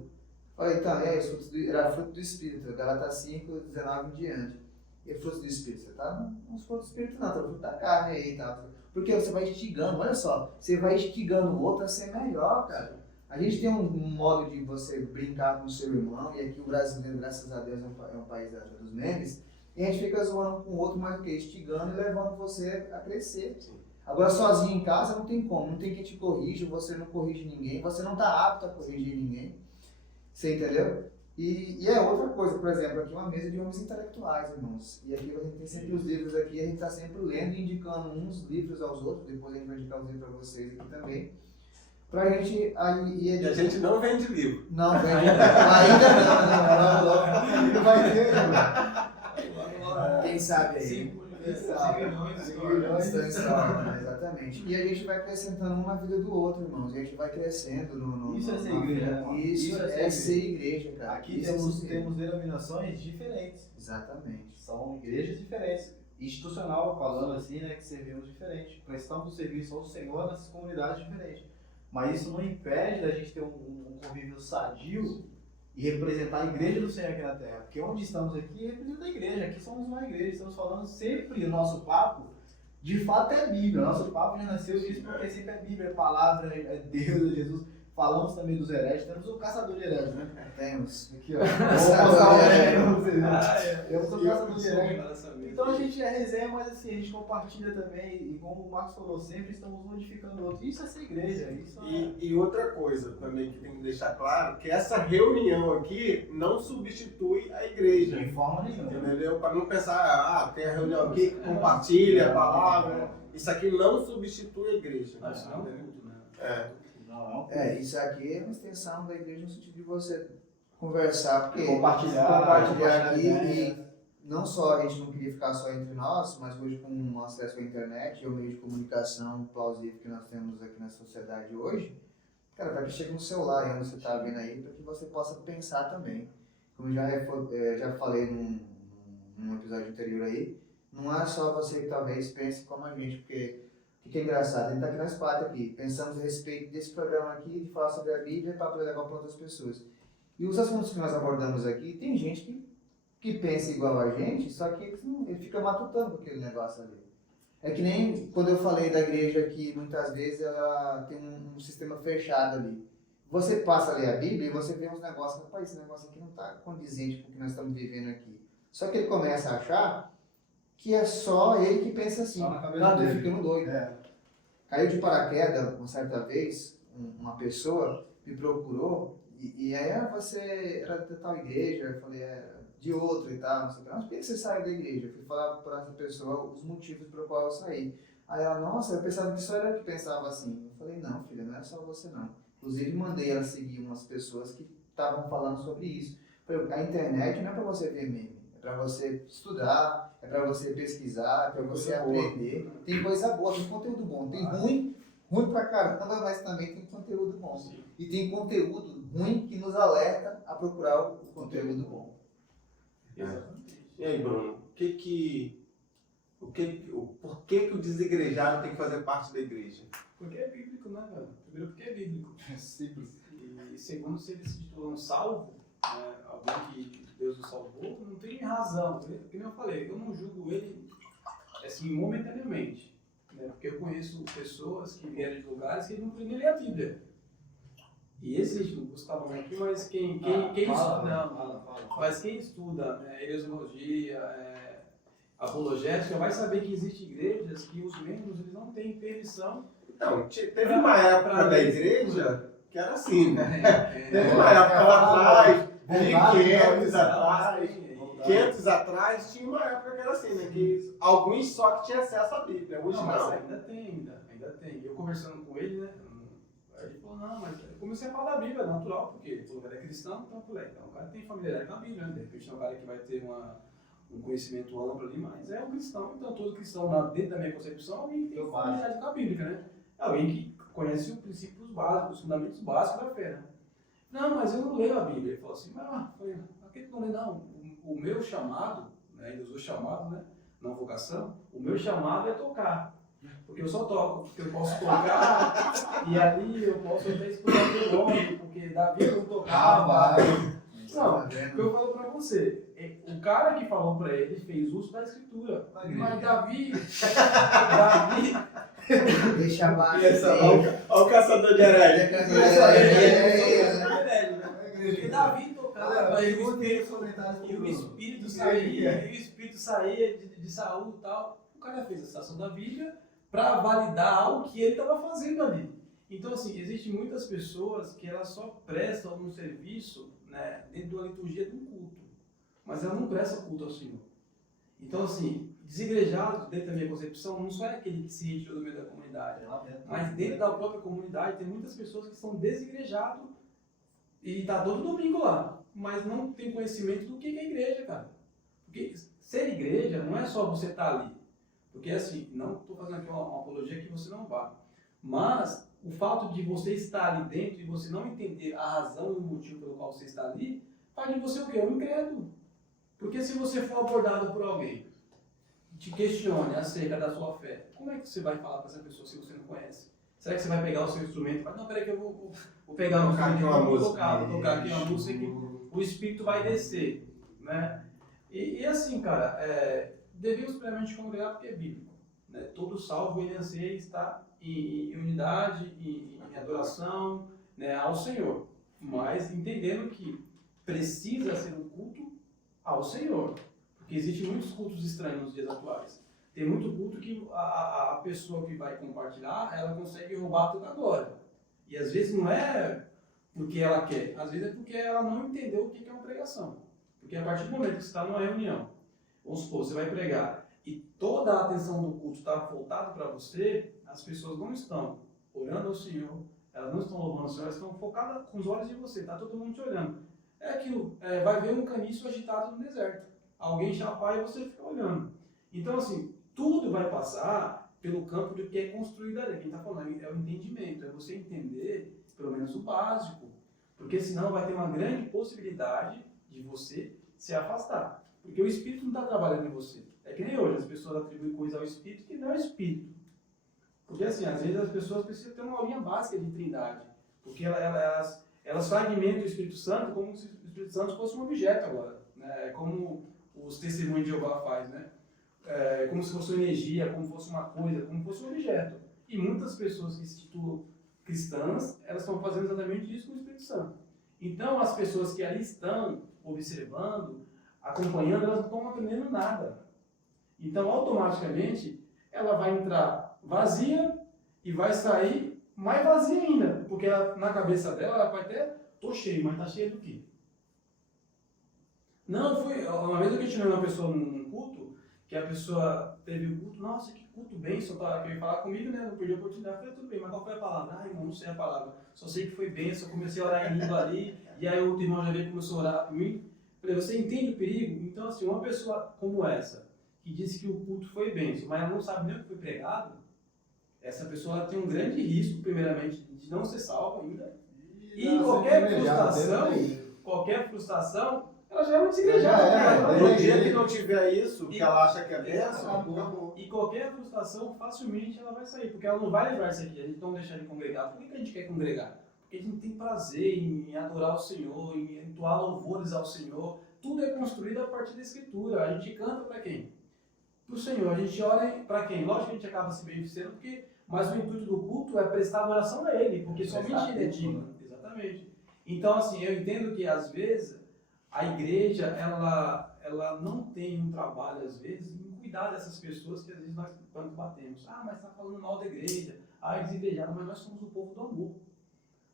Falei, então, era fruto do Espírito, Gálatas 5, 19 em diante. E fruto do Espírito, você tá nos frutos do Espírito não, tá no fruto da carne aí e tal. Porque você vai instigando, olha só, você vai instigando o outro a ser melhor, cara. A gente tem um modo de você brincar com o seu irmão, e aqui o brasileiro, graças a Deus, é um país dos memes, e a gente fica zoando com o outro, mas o quê? Instigando e levando você a crescer. Agora, sozinho em casa não tem como, não tem quem te corrija, você não corrige ninguém, você não está apto a corrigir ninguém. Você entendeu? E é outra coisa, por exemplo, aqui é uma mesa de homens intelectuais, irmãos. E aqui a gente tem sempre os livros aqui, a gente está sempre lendo e indicando uns livros aos outros, depois a gente vai indicar os livros para vocês aqui também. Pra gente aí E a gente não vende livro. Não, ainda não. Logo vai ter, quem sabe aí. Exatamente. E a gente vai acrescentando um na vida do outro, irmãos. A gente vai crescendo no Isso é ser igreja, né? Isso é ser igreja, cara. Aqui Isso temos denominações diferentes. Exatamente. São igrejas diferentes. Institucional, falando assim, né, que servimos diferente. Prestamos serviço ao Senhor nas comunidades diferentes. Mas isso não impede da gente ter um convívio sadio e representar a igreja do Senhor aqui na Terra. Porque onde estamos aqui representa a igreja. Aqui somos uma igreja. Estamos falando sempre, o nosso papo, de fato é Bíblia. O nosso papo já nasceu disso porque sempre é Bíblia, é palavra, é Deus, é Jesus. Falamos também dos hereges. Temos o caçador de hereges, né? Temos. Aqui, ó. Eu sou caçador de hereges. Então a gente resenha, mas assim, a gente compartilha também, e como o Marcos falou, sempre estamos modificando o outro. Isso é ser igreja, isso E outra coisa também que tem que deixar claro, que essa reunião aqui não substitui a igreja. de forma nenhuma. Entendeu? Para não pensar, tem a reunião aqui que compartilha a palavra. Isso aqui não substitui a igreja. Isso não é tudo, né? Não. Isso aqui é uma extensão da igreja no sentido de você conversar, porque Compartilhar aqui e não só a gente não queria ficar só entre nós, mas hoje com o acesso à internet e o meio de comunicação plausível que nós temos aqui na sociedade hoje, cara, para que chegue no celular aí onde você está vendo aí, para que você possa pensar também. Como já falei num episódio anterior aí, não é só você que talvez pense como a gente, porque o que é engraçado, a gente está aqui nas quatro aqui, pensamos a respeito desse programa aqui, de falar sobre a Bíblia para poder levar para outras pessoas. E os assuntos que nós abordamos aqui, tem gente que pensa igual a gente, só que ele fica matutando com aquele negócio ali. É que nem quando eu falei da igreja que muitas vezes ela tem um sistema fechado ali. Você passa a ler a Bíblia e você vê uns negócios, rapaz, esse negócio aqui não está condizente com o que nós estamos vivendo aqui. Só que ele começa a achar que é só ele que pensa assim. Tá ficando doido. Caiu de paraquedas uma certa vez, uma pessoa me procurou e aí você era de tal igreja, eu falei, de outra e tal, não sei o que. Mas por que você saiu da igreja? Eu fui falar para essa pessoa os motivos pelo qual eu saí. Aí ela, nossa, eu pensava que só era eu que pensava assim. Eu falei, não, filha, não é só você não. Inclusive mandei ela seguir umas pessoas que estavam falando sobre isso. A internet não é para você ver meme, é para você estudar, é para você pesquisar, é para você aprender. Tem coisa boa, tem conteúdo bom. Tem ruim pra caramba, mas também tem conteúdo bom. Sim. E tem conteúdo ruim que nos alerta a procurar o conteúdo bom. Exatamente. E aí, Bruno, por que o desigrejado tem que fazer parte da igreja? Porque é bíblico, né, velho? Primeiro porque é bíblico. É simples. E segundo, se ele se titulou um salvo, né, alguém que Deus o salvou, não tem razão. Como eu falei, eu não julgo ele assim, momentaneamente. Né, porque eu conheço pessoas que vieram de lugares que não podem nem ler a Bíblia. E existe, o Gustavo não é aqui, mas quem estuda, mas quem estuda heresiologia, apologética, vai saber que existem igrejas que os membros eles não têm permissão. Então, teve uma época da igreja que era assim, né? Teve uma época lá atrás, 500 atrás, tinha uma época que era assim, né? Que alguns só que tinham acesso à Bíblia, hoje não. Mas ainda tem. Eu conversando com ele, né? Ele falou, não, mas eu comecei a falar da Bíblia, natural, porque ele falou que ele é cristão, então eu falei, então o cara tem familiaridade com a Bíblia, né? De repente é um cara que vai ter um conhecimento amplo ali, mas é um cristão, então todo cristão, dentro da minha concepção, alguém que tem familiaridade com a Bíblia, né? É alguém que conhece os princípios básicos, os fundamentos básicos da fé, né? Não, mas eu não leio a Bíblia. Ele falou assim, por que tu não lê? Não, o meu chamado, né? Ele usou chamado, né? Não vocação, o meu chamado é tocar. Porque eu só toco, porque eu posso tocar e ali eu posso até explorar o meu nome, porque Davi não tocava. Não, o que eu falo pra você, o cara que falou pra ele fez uso da escritura. Mas Davi... Deixa abaixo. Olha o caçador de herege. Porque Davi tocava e o espírito saía de Saul e tal. O cara fez a citação da Bíblia para validar algo que ele estava fazendo ali. Então, assim, existem muitas pessoas que elas só prestam um serviço, né, dentro da liturgia de um culto, mas ela não presta culto ao Senhor. Então, assim, Desigrejado, dentro da minha concepção, não só é aquele que se retirou do meio da comunidade, mas dentro da própria comunidade tem muitas pessoas que são desigrejados e tá todo domingo lá, mas não tem conhecimento do que é igreja, cara. Porque ser igreja não é só você estar ali. Porque assim, não estou fazendo aqui uma apologia que você não vá. Mas o fato de você estar ali dentro e você não entender a razão e o motivo pelo qual você está ali, faz de você o quê? Um incrédulo. Porque se você for abordado por alguém que te questione acerca da sua fé, como é que você vai falar para essa pessoa se você não conhece? Será que você vai pegar o seu instrumento e falar, não, peraí que eu vou pegar um instrumento, vou tocar aqui uma música que o Espírito vai descer, né? E assim, cara, devemos plenamente congregar porque é bíblico, né? Todo salvo ele anseia estar em unidade, em adoração, né, ao Senhor, mas entendendo que precisa ser um culto ao Senhor, porque existem muitos cultos estranhos nos dias atuais. Tem muito culto que a pessoa que vai compartilhar, ela consegue roubar toda a glória. E às vezes não é porque ela quer, às vezes é porque ela não entendeu o que é uma pregação. Porque a partir do momento que você está numa reunião, vamos supor, você vai pregar, e toda a atenção do culto está voltada para você, as pessoas não estão orando ao Senhor, elas não estão louvando ao Senhor, elas estão focadas com os olhos em você, está todo mundo te olhando. É aquilo, vai ver um caniço agitado no deserto. Alguém chapar e você fica olhando. Então, assim, tudo vai passar pelo campo do que é construído ali. Quem está falando é o entendimento, é você entender, pelo menos o básico. Porque senão vai ter uma grande possibilidade de você se afastar. Porque o Espírito não está trabalhando em você. É que nem hoje, as pessoas atribuem coisa ao Espírito que não é Espírito. Porque assim, às vezes as pessoas precisam ter uma aulinha básica de trindade. Porque elas fragmentam o Espírito Santo como se o Espírito Santo fosse um objeto agora. Né? Como os testemunhos de Jeová faz, né? Como se fosse uma energia, como se fosse uma coisa, como se fosse um objeto. E muitas pessoas que se titulam cristãs, elas estão fazendo exatamente isso com o Espírito Santo. Então, as pessoas que ali estão observando, acompanhando, elas não estão aprendendo nada. Então, automaticamente, ela vai entrar vazia e vai sair mais vazia ainda. Porque ela, na cabeça dela, ela vai até, tô cheio, mas tá cheia do quê? Não, uma vez eu questionei uma pessoa num culto, que a pessoa teve o culto, nossa, que culto bênção, queria falar comigo, né? Não perdi a oportunidade, eu falei, tudo bem, mas qual foi a palavra? Ah, irmão, não sei a palavra, só sei que foi bênção, comecei a orar em língua ali, e aí o outro irmão já veio e começou a orar por mim. Falei, você entende o perigo? Então, assim, uma pessoa como essa, que disse que o culto foi bênção, mas ela não sabe nem o que foi pregado, essa pessoa ela tem um grande risco, primeiramente, de não ser salva ainda, e qualquer frustração, ela já é uma desigrejada. No dia que não tiver isso, que ela acha que é bênção, acabou. E qualquer frustração, facilmente ela vai sair, porque ela não vai levar isso aqui, a gente não deixar de congregar. Por que a gente quer congregar? Porque a gente tem prazer em adorar o Senhor, em entoar louvores ao Senhor. Tudo é construído a partir da Escritura. A gente canta para quem? Para o Senhor. A gente ora para quem? Lógico que a gente acaba se beneficiando, mas o intuito do culto é prestar adoração a Ele, porque somente Ele é digno. Exatamente. Então, assim, eu entendo que às vezes a igreja, ela não tem um trabalho, às vezes, em cuidar dessas pessoas que às vezes nós tanto batemos. Ah, mas está falando mal da igreja. Ah, é desigrejado, mas nós somos o povo do amor.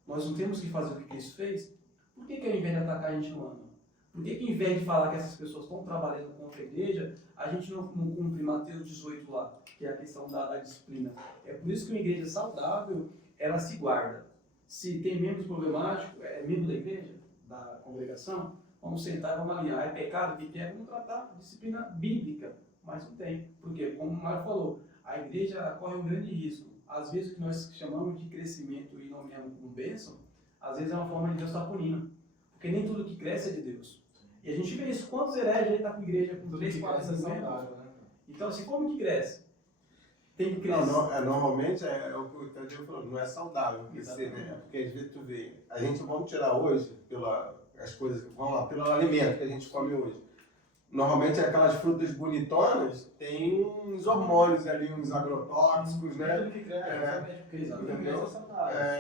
Nós não temos que fazer o que Cristo fez. Por que ao invés de atacar a gente não ama? Por que ao invés de falar que essas pessoas estão trabalhando contra a igreja, a gente não cumpre Mateus 18 lá, que é a questão da disciplina? É por isso que uma igreja saudável, ela se guarda. Se tem membros problemáticos, é membro da igreja, da congregação, vamos sentar, vamos alinhar. É pecado que quer, vamos tratar disciplina bíblica, mas não tem. Por quê? Como o Mário falou, a igreja corre um grande risco. Às vezes o que nós chamamos de crescimento e nomeamos como bênção, às vezes é uma forma de Deus estar punindo. Porque nem tudo que cresce é de Deus. E a gente vê isso. Quantos hereges estão com igreja com 3, 4 anos? Então, assim, como que cresce? Tem que crescer. Normalmente é o que o Tadeu falou, não é saudável crescer, né? Porque às vezes tu vê, a gente vamos tirar hoje as coisas, vamos lá, pelo alimento que a gente come hoje. Normalmente aquelas frutas bonitonas tem uns hormônios ali, uns agrotóxicos, né? Tudo que cresce,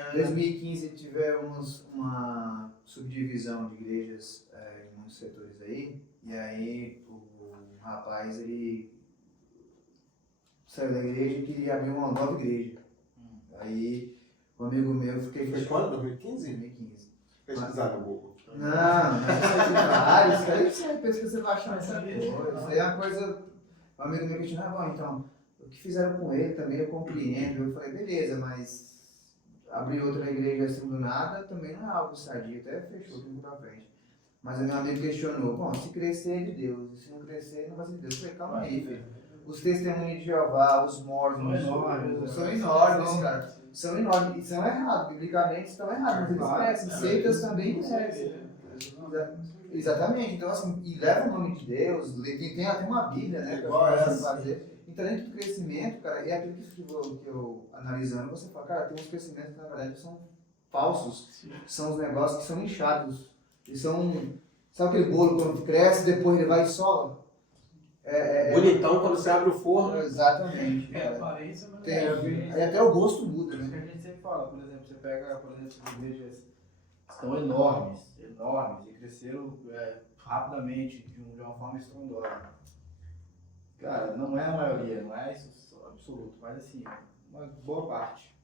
Em 2015 tivemos uma subdivisão de igrejas em muitos setores aí, e aí o rapaz ele saiu da igreja e queria abrir uma nova igreja. Aí um amigo meu, fiquei... Foi quando? 2015? 2015. Pesquisar no Google. Não é vários, aí você pesquisa, você vai achar essa coisa. Isso aí é uma Um amigo meu questionava, então, o que fizeram com ele também eu compreendo. Eu falei, beleza, mas abrir outra igreja assim do nada também não é algo sadio, até fechou tudo pra frente. Mas o meu amigo questionou, bom, se crescer é de Deus, e se não crescer não vai ser de Deus. Eu falei, calma aí, filho. Os testemunhos de Jeová, os mormons, são enormes, cara. São enormes, e são errados, biblicamente estão errados, mas eles crescem, seitas também crescem. Exatamente, então assim, e leva o nome de Deus, tem até uma Bíblia, né, pra você fazer. Então, dentro do crescimento, cara, é aquilo que eu analisando, você fala, cara, tem uns crescimentos que na verdade são falsos, são os negócios que são inchados, e são, sabe aquele bolo quando cresce, depois ele vai e sola? Bonitão quando você abre o forno. Exatamente. É aparência, mas Tem, aí até o gosto muda, Isso que né? a gente sempre fala, por exemplo, você pega, por exemplo, as igrejas que estão enormes, e cresceram rapidamente, de uma forma estrondosa. Cara, não é a maioria, não é isso absoluto, mas assim, uma boa parte.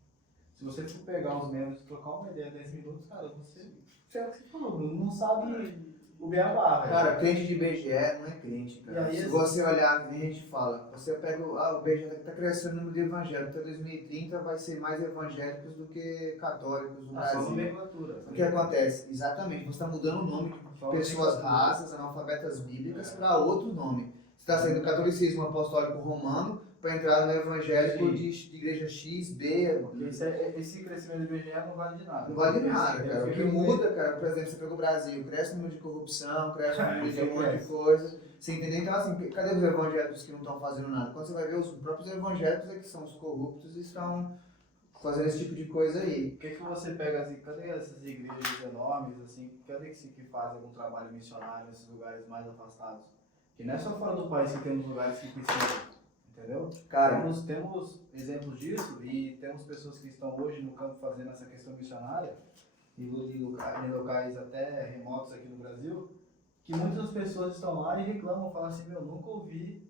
Se você for pegar os membros e trocar uma ideia 10 minutos, cara, você é o que você falou, Bruno, não sabe o beabá, velho. Cara, crente de BGE não é crente, cara. E aí, Se assim, você olhar, a gente fala, você pega o BGE está crescendo o número de evangélicos, até 2030 vai ser mais evangélicos do que católicos no só Brasil. nomenclatura. O que acontece? Exatamente, você está mudando o nome de pessoas rasas, analfabetas bíblicas, para outro nome. Você está saindo do catolicismo apostólico romano para entrar no evangélico de igreja X, B. Porque esse crescimento do IBGE não vale de nada. Não vale de nada, cara. O que muda, cara, por exemplo, você pega o Brasil, cresce o número de corrupção, cresce o número de um monte de coisa. Você entendeu? Então, assim, cadê os evangélicos que não estão fazendo nada? Quando você vai ver, os próprios evangélicos é que são os corruptos e estão fazendo esse tipo de coisa aí. Por que você pega, assim, cadê essas igrejas enormes, assim, cadê que fazem algum trabalho missionário nesses lugares mais afastados? Que não é só fora do país que temos lugares que precisam, entendeu? Cara, Temos exemplos disso e temos pessoas que estão hoje no campo fazendo essa questão missionária em locais até remotos aqui no Brasil, que muitas pessoas estão lá e reclamam, falam assim, nunca ouvi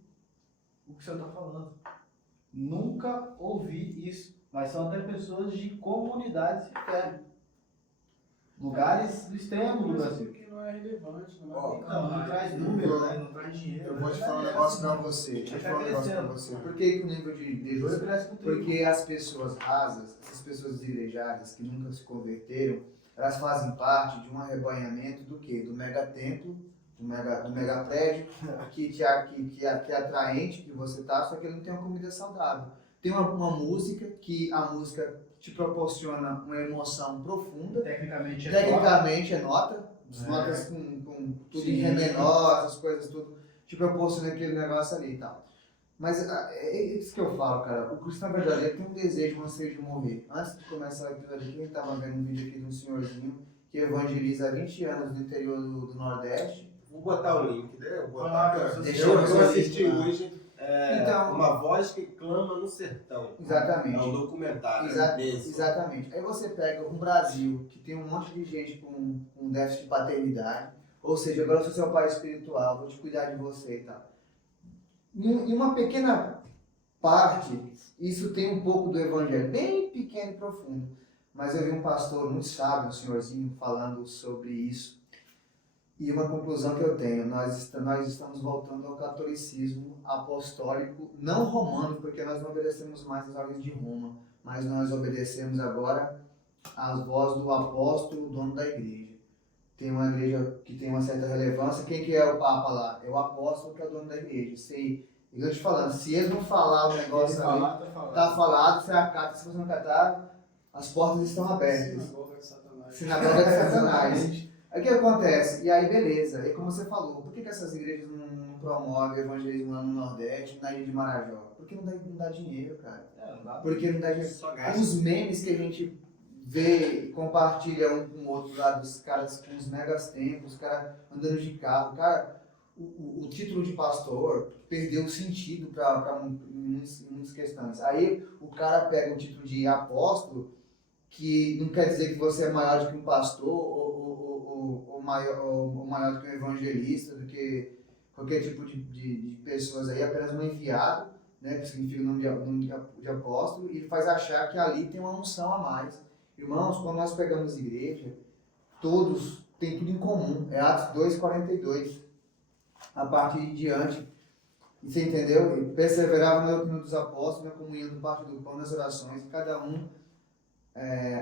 o que o senhor está falando. Nunca ouvi isso. Mas são até pessoas de comunidades de fé. Lugares do extremo do Brasil. que não é relevante, não Ó, é Não traz número, né? Não traz dinheiro. eu vou te falar um negócio pra você. Deixa eu te falar um negócio pra você. Por que o nível de Deus cresce com tudo. Porque as pessoas rasas, essas pessoas desigrejadas que nunca se converteram, elas fazem parte de um arrebanhamento do quê? Do megatemplo, do mega prédio, que é atraente, que você tá, só que ele não tem uma comida saudável. Tem uma música, que a música te proporciona uma emoção profunda. Tecnicamente É nota, notas com tudo em ré menor, essas coisas tudo, te proporciona aquele negócio ali e tal. Mas é isso que eu falo, cara. O cristão verdadeiro tem um desejo, um anseio de morrer. Antes de começar o episódio aqui, a gente estava vendo um vídeo aqui de um senhorzinho que evangeliza há 20 anos no interior do Nordeste. Vou botar o link, né? Eu vou botar. Deixa Eu eu assisti ver. hoje. Então, Uma voz que clama no sertão. exatamente. É um documentário. imenso. Exatamente. Aí você pega um Brasil que tem um monte de gente com déficit de paternidade, ou seja, agora eu sou seu pai espiritual, vou te cuidar de você e tal. Em uma pequena parte, isso tem um pouco do evangelho, bem pequeno e profundo. Mas eu vi um pastor muito sábio, um senhorzinho, falando sobre isso. E uma conclusão que eu tenho, nós estamos voltando ao catolicismo apostólico, não romano, porque nós não obedecemos mais às ordens de Roma, mas nós obedecemos agora às vozes do apóstolo, dono da igreja. Tem uma igreja que tem uma certa relevância. Quem que é o Papa lá? É o apóstolo que é o dono da igreja. Eu te falando, se ele não falar o negócio ali, tá falado, você acata, se você não catar, as portas estão abertas. Sinagoga de Satanás. Sinagoga de Satanás. Aí o que acontece? E aí beleza, e como você falou, por que essas igrejas não promovem o evangelismo lá no Nordeste, na ilha de Marajó? Porque não dá dinheiro, cara. Porque não dá dinheiro. Só gasta. Os memes que a gente vê e compartilha um com o outro lá dos caras com os megas tempos, os caras andando de carro, cara, o título de pastor perdeu o sentido para muitas questões. Aí o cara pega o título de apóstolo, que não quer dizer que você é maior do que um pastor ou maior do que um evangelista, do que qualquer tipo de pessoas aí, apenas um enviado, né, que significa o nome de apóstolo, e faz achar que ali tem uma unção a mais. Irmãos, quando nós pegamos igreja, todos têm tudo em comum, é Atos 2:42, a partir de diante. E você entendeu? E perseveravam na doutrina dos apóstolos, na comunhão do parto do pão, nas orações. Cada um,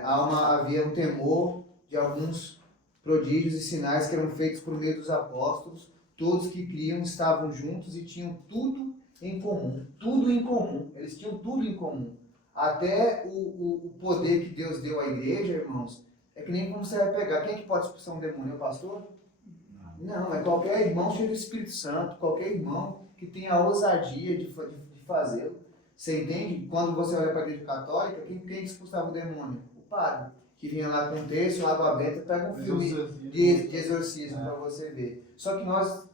havia um temor de alguns prodígios e sinais que eram feitos por meio dos apóstolos. Todos que criam estavam juntos e tinham tudo em comum. Tudo em comum. Eles tinham tudo em comum. Até o poder que Deus deu à igreja, irmãos, é que nem como você vai pegar. Quem é que pode expulsar um demônio? É o pastor? Não, é qualquer irmão cheio do Espírito Santo, qualquer irmão que tenha a ousadia de fazê-lo. Você entende? Quando você olha para a igreja católica, quem expulsava o demônio? O padre, que vinha lá com um terço, água benta, pega um filme de exorcismo para você ver. Só que nós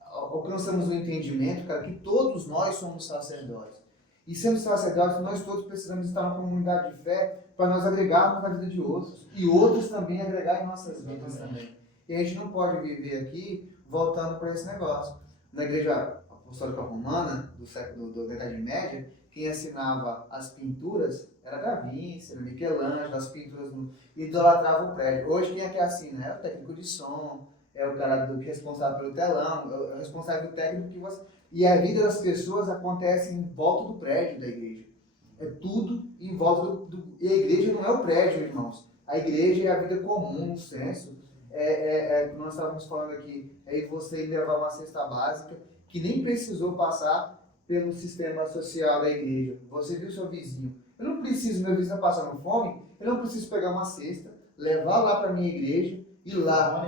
alcançamos o entendimento, cara, que todos nós somos sacerdotes. E sendo sacerdotes, nós todos precisamos estar na comunidade de fé para nós agregarmos na vida de outros. E outros também agregar em nossas vidas também. E a gente não pode viver aqui voltando para esse negócio. Na igreja apostólica romana, da Idade Média, quem assinava as pinturas era Da Vinci, era Michelangelo, as pinturas idolatravam o prédio. Hoje quem é que assina? É o técnico de som, é o cara responsável pelo telão, é o responsável técnico que você... E a vida das pessoas acontece em volta do prédio da igreja. É tudo em volta E a igreja não é o prédio, irmãos. A igreja é a vida comum, no senso. Nós estávamos falando aqui, é você levar uma cesta básica que nem precisou passar pelo sistema social da igreja. Você viu seu vizinho. Eu não preciso, meu vizinho passando fome, eu não preciso pegar uma cesta, levar lá para a minha igreja, ir lá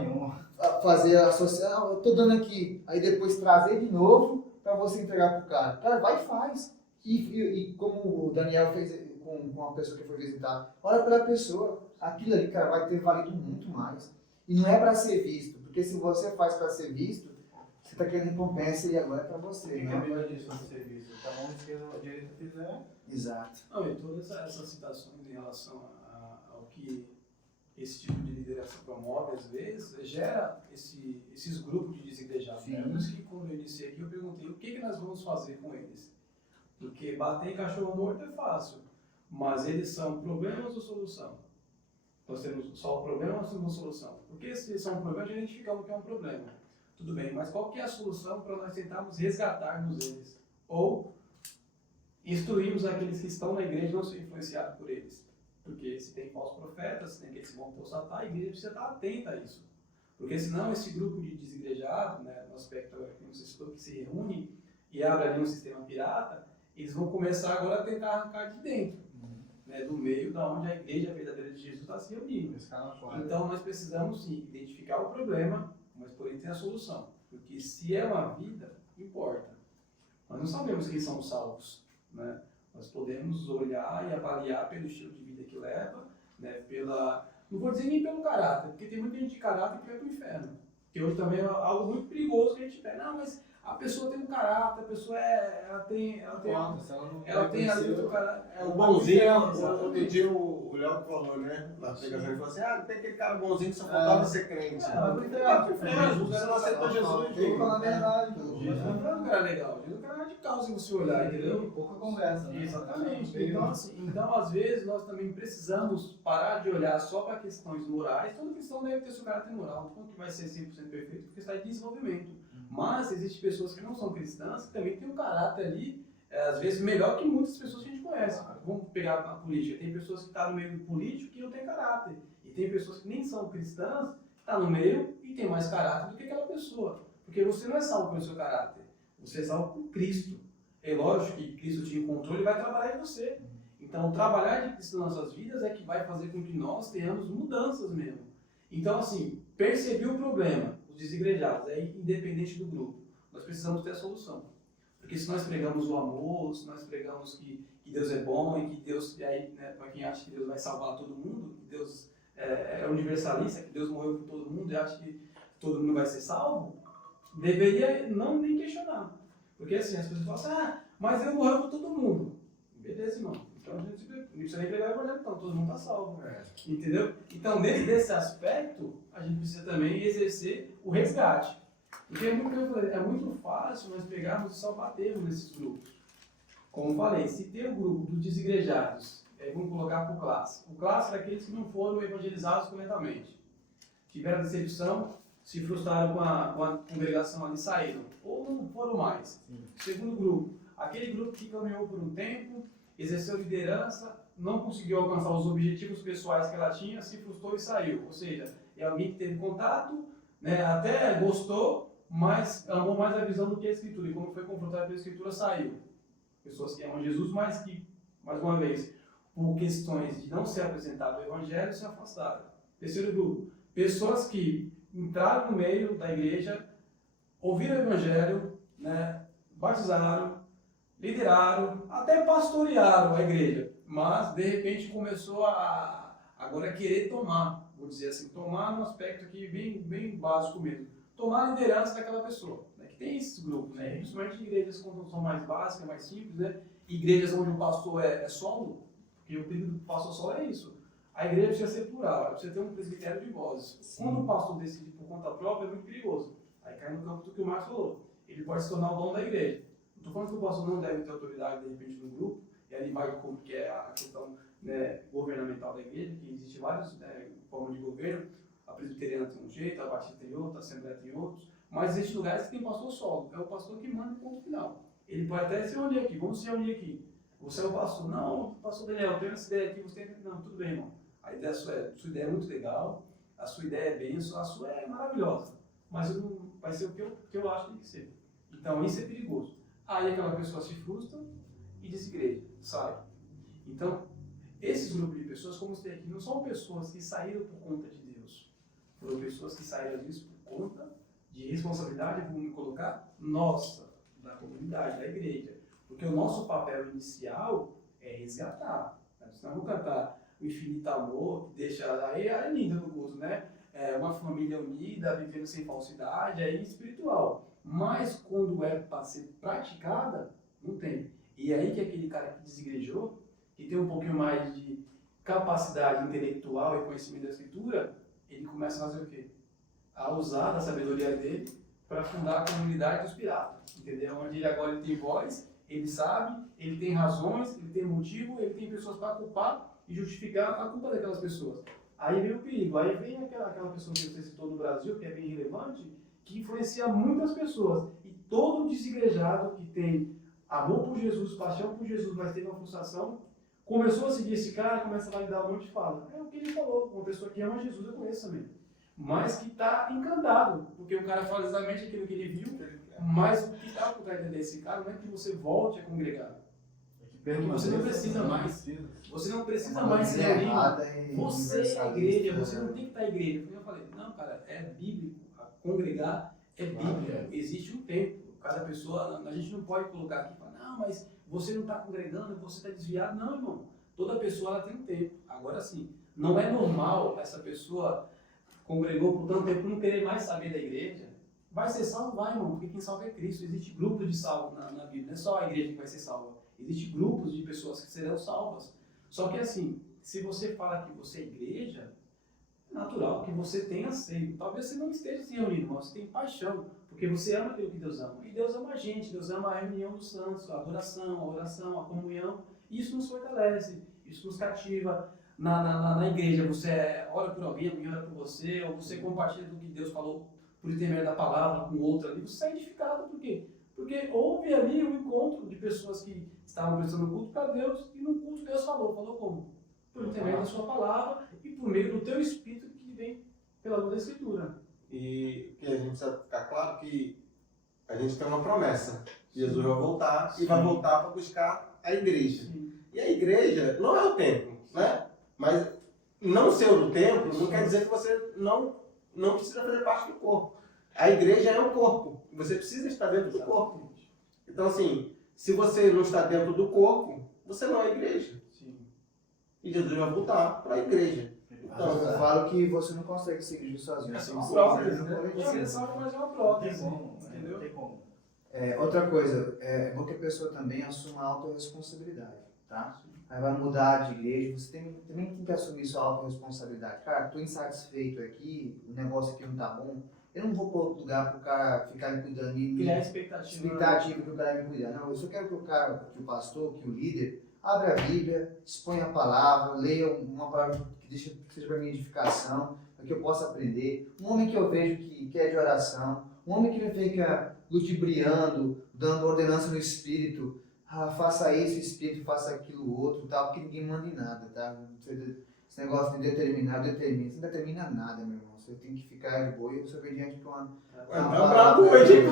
fazer a social. Eu estou dando aqui, aí depois trazer de novo para você entregar para o cara. Cara, vai e faz. E como o Daniel fez com uma pessoa que foi visitar, olha pela pessoa, aquilo ali, cara, vai ter valido muito mais. E não é para ser visto, porque se você faz para ser visto, você está querendo recompensa e agora é para você. O que é melhor disso de ser visto? Se a mão esquerda ou a direita fizer. Exato. Não, e todas essas citações em relação ao que esse tipo de liderança promove, às vezes, gera esses grupos de desigrejados. Né? Por isso que, quando eu iniciei aqui, eu perguntei o que nós vamos fazer com eles. Porque bater em cachorro morto é fácil, mas eles são problemas ou solução? Nós temos só o problema ou nós temos uma solução? Porque se são um problema, a gente identifica o que é um problema. Tudo bem, mas qual que é a solução para nós tentarmos resgatarmos eles? Ou instruirmos aqueles que estão na igreja e não ser influenciados por eles? Porque se tem falsos profetas, se tem aqueles que vão apostatar, a igreja precisa estar atenta a isso. Porque senão esse grupo de desigrejados, né, no aspecto que você citou, que se reúne e abre ali um sistema pirata, eles vão começar agora a tentar arrancar de dentro, né, do meio da onde a igreja verdadeira de Jesus está se reunindo. Então nós precisamos sim identificar o problema, mas porém tem a solução. Porque se é uma vida, importa. Nós não sabemos quem são os salvos, né? Nós podemos olhar e avaliar pelo estilo de vida que leva, né, não vou dizer nem pelo caráter, porque tem muita gente de caráter que vai para o inferno. Que hoje também é algo muito perigoso que a gente pega. Não, mas a pessoa tem um caráter, a pessoa ela tem ali o caráter. O bonzinho, outro dia o Léo falou, né? Na pregação, ele falou assim: tem aquele cara bonzinho que só faltava ser crente. Mas não tem Você não aceitou Jesus. Tem que falar a verdade. Jesus não é um cara legal, Jesus é um cara radical se você olhar, entendeu? Pouca conversa, né? Exatamente. Então, às vezes, nós também precisamos parar de olhar só para questões morais. Todo cristão deve ter seu caráter moral, não que vai ser 100% perfeito, porque está em desenvolvimento. Mas existem pessoas que não são cristãs, que também têm um caráter ali, às vezes, melhor que muitas pessoas que a gente conhece. Vamos pegar a política. Tem pessoas que estão no meio político que não têm caráter. E tem pessoas que nem são cristãs, que estão no meio e têm mais caráter do que aquela pessoa. Porque você não é salvo pelo seu caráter, você é salvo por Cristo. É lógico que Cristo te encontrou, Ele vai trabalhar em você. Então, trabalhar de Cristo nas nossas vidas é que vai fazer com que nós tenhamos mudanças mesmo. Então, assim, perceber o problema, os desigrejados, é independente do grupo. Nós precisamos ter a solução. Porque se nós pregamos o amor, se nós pregamos que Deus é bom e que Deus, e aí, né, para quem acha que Deus vai salvar todo mundo, que Deus é universalista, que Deus morreu por todo mundo e acha que todo mundo vai ser salvo, deveria não nem questionar. Porque assim, as pessoas falam assim, mas Deus morreu por todo mundo. Beleza, irmão. Então a gente não precisa nem pregar o evangelho, então todo mundo está salvo. Entendeu? Então, dentro desse aspecto, a gente precisa também exercer o resgate. Porque é muito fácil nós pegarmos e só batermos nesses grupos. Como eu falei, se tem o grupo dos desigrejados, vamos colocar por classe. O classe é aqueles que não foram evangelizados corretamente. Tiveram decepção se frustraram com a congregação ali e saíram, ou não foram mais. Segundo grupo, aquele grupo que caminhou por um tempo, exerceu liderança, não conseguiu alcançar os objetivos pessoais que ela tinha, se frustrou e saiu. Ou seja, é alguém que teve contato, né, até gostou, mas amou mais a visão do que a Escritura. E quando foi confrontado pela Escritura, saiu. Pessoas que amam Jesus, mas que, mais uma vez, por questões de não ser apresentado o Evangelho, se afastaram. Terceiro grupo, pessoas que entraram no meio da igreja, ouviram o Evangelho, né, batizaram, lideraram, até pastorearam a igreja, mas de repente começou a agora querer tomar, vou dizer assim, tomar no aspecto aqui bem básico mesmo, tomar a liderança daquela pessoa, né, que tem esses grupos, né, principalmente em igrejas quando são mais básicas, mais simples, né, igrejas onde o pastor é solo, porque o período do pastor solo é isso. A igreja precisa ser plural, ela precisa ter um presbitério de vozes. Sim. Quando o pastor decide por conta própria, é muito perigoso. Aí cai no campo do que o Marcos falou. Ele pode se tornar o dono da igreja. Não estou falando que o pastor não deve ter autoridade, de repente, no grupo, e ali vai como que é a questão, né, governamental da igreja, que existe várias formas de governo. A presbiteriana tem um jeito, a batista tem outro, a assembleia tem outros, mas existem lugares que tem pastor solo. É o pastor que manda em ponto final. Ele pode até se reunir aqui, vamos se reunir aqui. Você é o pastor. Não, pastor Daniel, eu tenho essa ideia aqui, você tem... Não, tudo bem, irmão. A ideia sua ideia é muito legal, a sua ideia é bênção, a sua é maravilhosa, mas não vai ser o que eu acho que tem que ser. Então isso é perigoso. Aí aquela pessoa se frustra e desigreja, sai. Então, esses grupos de pessoas, como você tem aqui, não são pessoas que saíram por conta de Deus. Foram pessoas que saíram disso por conta de responsabilidade, vamos colocar, nossa, da comunidade, da igreja. Porque o nosso papel inicial é resgatar. Nós não vamos cantar o infinito amor, que deixa aí é lindo no culto, né? É uma família unida, vivendo sem falsidade, é espiritual. Mas quando é para ser praticada, não tem. E aí que aquele cara que desigrejou, que tem um pouquinho mais de capacidade intelectual e conhecimento da escritura, ele começa a fazer o quê? A usar da sabedoria dele para fundar a comunidade dos piratas, entendeu? Onde ele agora tem voz, ele sabe, ele tem razões, ele tem motivo, ele tem pessoas para culpar e justificar a culpa daquelas pessoas. Aí vem o perigo, aí vem aquela pessoa que você citou no Brasil, que é bem relevante, que influencia muitas pessoas. E todo desigrejado que tem amor por Jesus, paixão por Jesus, mas teve uma frustração, começou a seguir esse cara, começa a validar um monte de fala. É o que ele falou, uma pessoa que ama Jesus, eu conheço também. Mas que está encantado, porque o cara fala exatamente aquilo que ele viu, mas o que está por trás desse cara não é que você volte a congregar. Porque você não precisa mais. Você não precisa mais ser reunido. Você é a igreja, você não tem que estar à igreja. Como eu falei, não, cara, é bíblico. Congregar é bíblico. Existe um tempo. Cada pessoa, a gente não pode colocar aqui e falar, não, mas você não está congregando, você está desviado. Não, irmão. Toda pessoa ela tem um tempo. Agora sim, não é normal essa pessoa congregou por tanto tempo não querer mais saber da igreja. Vai ser salvo? Vai, irmão, porque quem salva é Cristo. Existe grupos de salvo na Bíblia, não é só a igreja que vai ser salva. Existem grupos de pessoas que serão salvas. Só que assim, se você fala que você é igreja, é natural que você tenha sede. Talvez você não esteja se reunindo, mas você tem paixão, porque você ama aquilo que Deus ama. E Deus ama a gente, Deus ama a reunião dos santos, a adoração, a oração, a comunhão. E isso nos fortalece, isso nos cativa. Na igreja, você ora por alguém ora por você, ou você compartilha do que Deus falou por intermédio da palavra com outro ali, você é edificado. Por quê? Porque houve ali um encontro de pessoas que estavam prestando culto para Deus, e no culto Deus falou como? Por intermédio da sua palavra e por meio do teu Espírito que vem pela luz da Escritura. E que a gente precisa ficar claro que a gente tem uma promessa. Jesus vai voltar e vai voltar para buscar a igreja. Sim. E a igreja não é o templo, né? Mas não ser o templo não quer dizer que você não precisa fazer parte do corpo. A igreja é o corpo. Você precisa estar dentro do corpo. Então, assim, se você não está dentro do corpo, você não é igreja. Sim. E Jesus vai voltar para a igreja. Então, eu falo que você não consegue seguir sozinho. É uma prótese, né? Você sabe fazer uma prótese. Entendeu? Tem como. Outra coisa, é bom que a pessoa também assuma a autorresponsabilidade, tá? Aí vai mudar de igreja, você também tem que assumir sua autorresponsabilidade. Cara, estou insatisfeito aqui, o negócio aqui não tá bom, eu não vou para outro lugar para o cara ficar me cuidando. Criar expectativa que o cara me cuidar. Não, eu só quero que o pastor, que o líder, abra a Bíblia, exponha a palavra, leia uma palavra que seja para minha edificação, para para que eu possa aprender, um homem que eu vejo que é de oração, um homem que fica ludibriando, dando ordenança no Espírito, faça isso, Espírito, faça aquilo outro, tal, porque ninguém manda em nada, tá? Esse negócio de determinar, determina. Você não determina nada, meu irmão. Você tem que ficar de boa e você vem diante de uma... Tá bravo hoje, hein?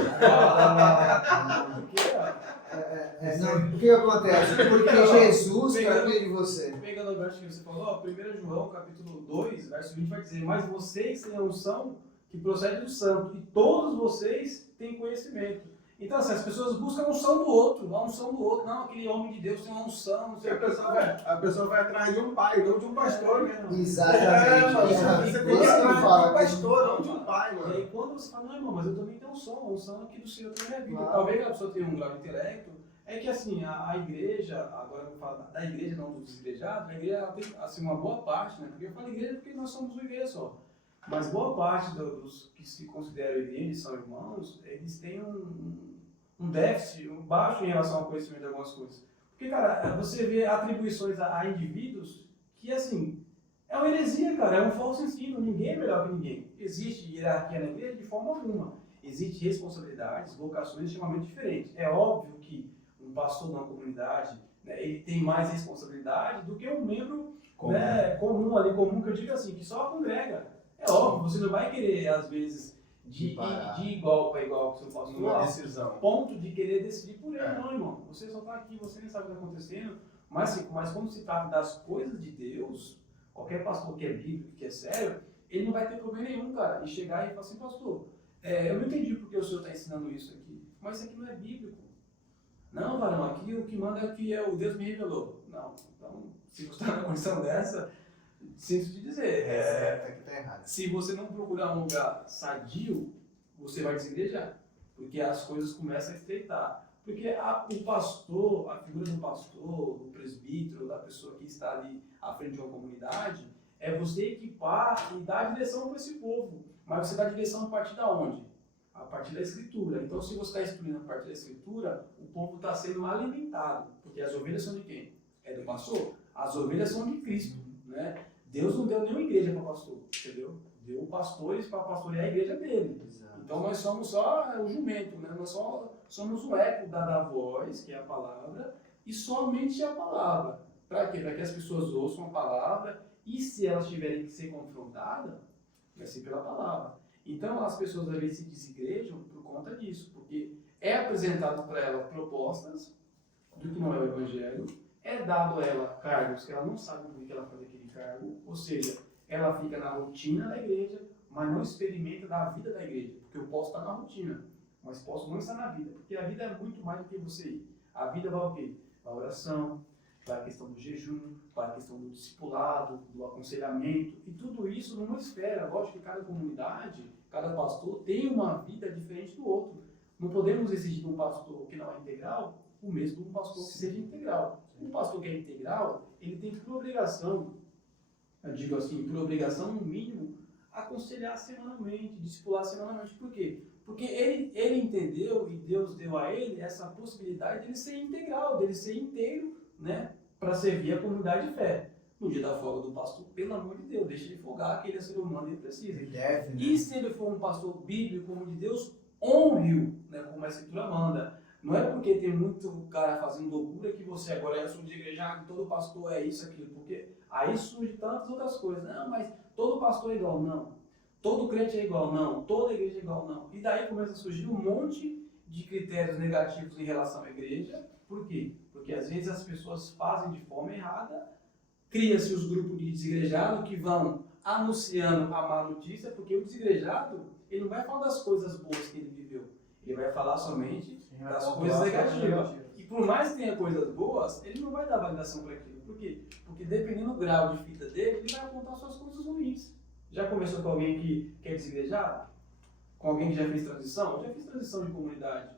O que acontece? Porque Jesus quer cuidar de você. Pegando o verso que você falou, 1 João, capítulo 2, verso 20, vai dizer: mas vocês têm a unção que procede do santo, e todos vocês têm conhecimento. Então, assim, as pessoas buscam a unção do outro, a unção do outro. Não, aquele homem de Deus tem uma unção, não sei o que. A pessoa vai atrás de um pai, não de um pastor, né? Exatamente. Você tem que ir atrás de um pastor, não de um pai, E mano. aí, quando você fala, não, irmão, mas eu também tenho unção, a unção aqui do Senhor tem minha vida. Claro. Talvez a pessoa tenha um grau de intelecto, é que, assim, a igreja, agora eu vou falar da igreja, não dos desigrejados, a igreja ela tem, assim, uma boa parte, né? Porque eu falo igreja porque nós somos uma igreja só. Mas boa parte dos que se consideram igreja e são irmãos, eles têm um déficit, um baixo em relação ao conhecimento de algumas coisas. Porque, cara, você vê atribuições a indivíduos que, assim, é uma heresia, cara, é um falso ensino, ninguém é melhor que ninguém. Existe hierarquia na igreja de forma alguma. Existem responsabilidades, vocações extremamente diferentes. É óbvio que um pastor de uma comunidade, né, ele tem mais responsabilidade do que um membro comum, né, comum, que eu digo assim, que só congrega. É óbvio, você não vai querer, às vezes, de igual para igual com o seu pastor, Uma decisão. ponto de querer decidir por ele, não, irmão. Você só está aqui, você nem sabe o que está acontecendo. Mas quando se trata das coisas de Deus, qualquer pastor que é bíblico, que é sério, ele não vai ter problema nenhum, cara, em chegar e falar assim, pastor, eu não entendi porque o senhor está ensinando isso aqui, mas isso aqui não é bíblico. Não, varão, aqui o que manda é que o Deus me revelou. Não, então, se você está na condição dessa, sinto te dizer, tá errado. se você não procurar um lugar sadio, você vai desigrejar, porque as coisas começam a estreitar. Porque o pastor, a figura do pastor, do presbítero, da pessoa que está ali à frente de uma comunidade, é você equipar e dar direção para esse povo. Mas você dá direção a partir de onde? A partir da Escritura. Então, se você está instruindo a partir da Escritura, o povo está sendo alimentado. Porque as ovelhas são de quem? É do pastor. As ovelhas são de Cristo, né? Deus não deu nenhuma igreja para pastor, entendeu? Deu pastores para pastorear a igreja dele. Exato. Então nós somos só o jumento, né? Nós só somos o eco da voz, que é a palavra, e somente a palavra. Para quê? Para que as pessoas ouçam a palavra e se elas tiverem que ser confrontadas, vai ser pela palavra. Então as pessoas às vezes se desigrejam por conta disso, porque é apresentado para elas propostas do que não é o evangelho, é dado a ela cargos que ela não sabe por que ela faz aquele cargo, ou seja, ela fica na rotina da igreja, mas não experimenta da vida da igreja, porque eu posso estar na rotina, mas posso não estar na vida, porque a vida é muito mais do que você ir. A vida vai o quê? Vai a oração, vai a questão do jejum, vai a questão do discipulado, do aconselhamento, e tudo isso numa esfera. Lógico que cada comunidade, cada pastor tem uma vida diferente do outro. Não podemos exigir de um pastor que não é integral o mesmo de um pastor que seja integral. Um pastor que é integral, ele tem por obrigação, eu digo assim, por obrigação no mínimo, aconselhar semanalmente, discipular semanalmente. Por quê? Porque ele entendeu e Deus deu a ele essa possibilidade dele ser integral, dele ser inteiro, né, para servir a comunidade de fé. No dia da folga do pastor, pelo amor de Deus, deixa ele folgar, que ele é ser humano e ele precisa. Ele deve, né? E se ele for um pastor bíblico como de Deus, honre-o, né, como a Escritura manda. Não é porque tem muito cara fazendo loucura que você agora é desigrejar, todo pastor é isso, aquilo, porque aí surge tantas outras coisas. Não, mas todo pastor é igual, não. Todo crente é igual, não. Toda igreja é igual, não. E daí começa a surgir um monte de critérios negativos em relação à igreja. Por quê? Porque às vezes as pessoas fazem de forma errada, cria-se os grupos de desigrejado que vão anunciando a má notícia, porque o desigrejado, ele não vai falar das coisas boas que ele viveu, ele vai falar somente das coisas negativas. E por mais que tenha coisas boas, ele não vai dar validação para aquilo. Por quê? Porque dependendo do grau de fita dele, ele vai apontar suas coisas ruins. Já conversou com alguém que é desigrejado? Com alguém que já fez transição? Eu já fiz transição de comunidade.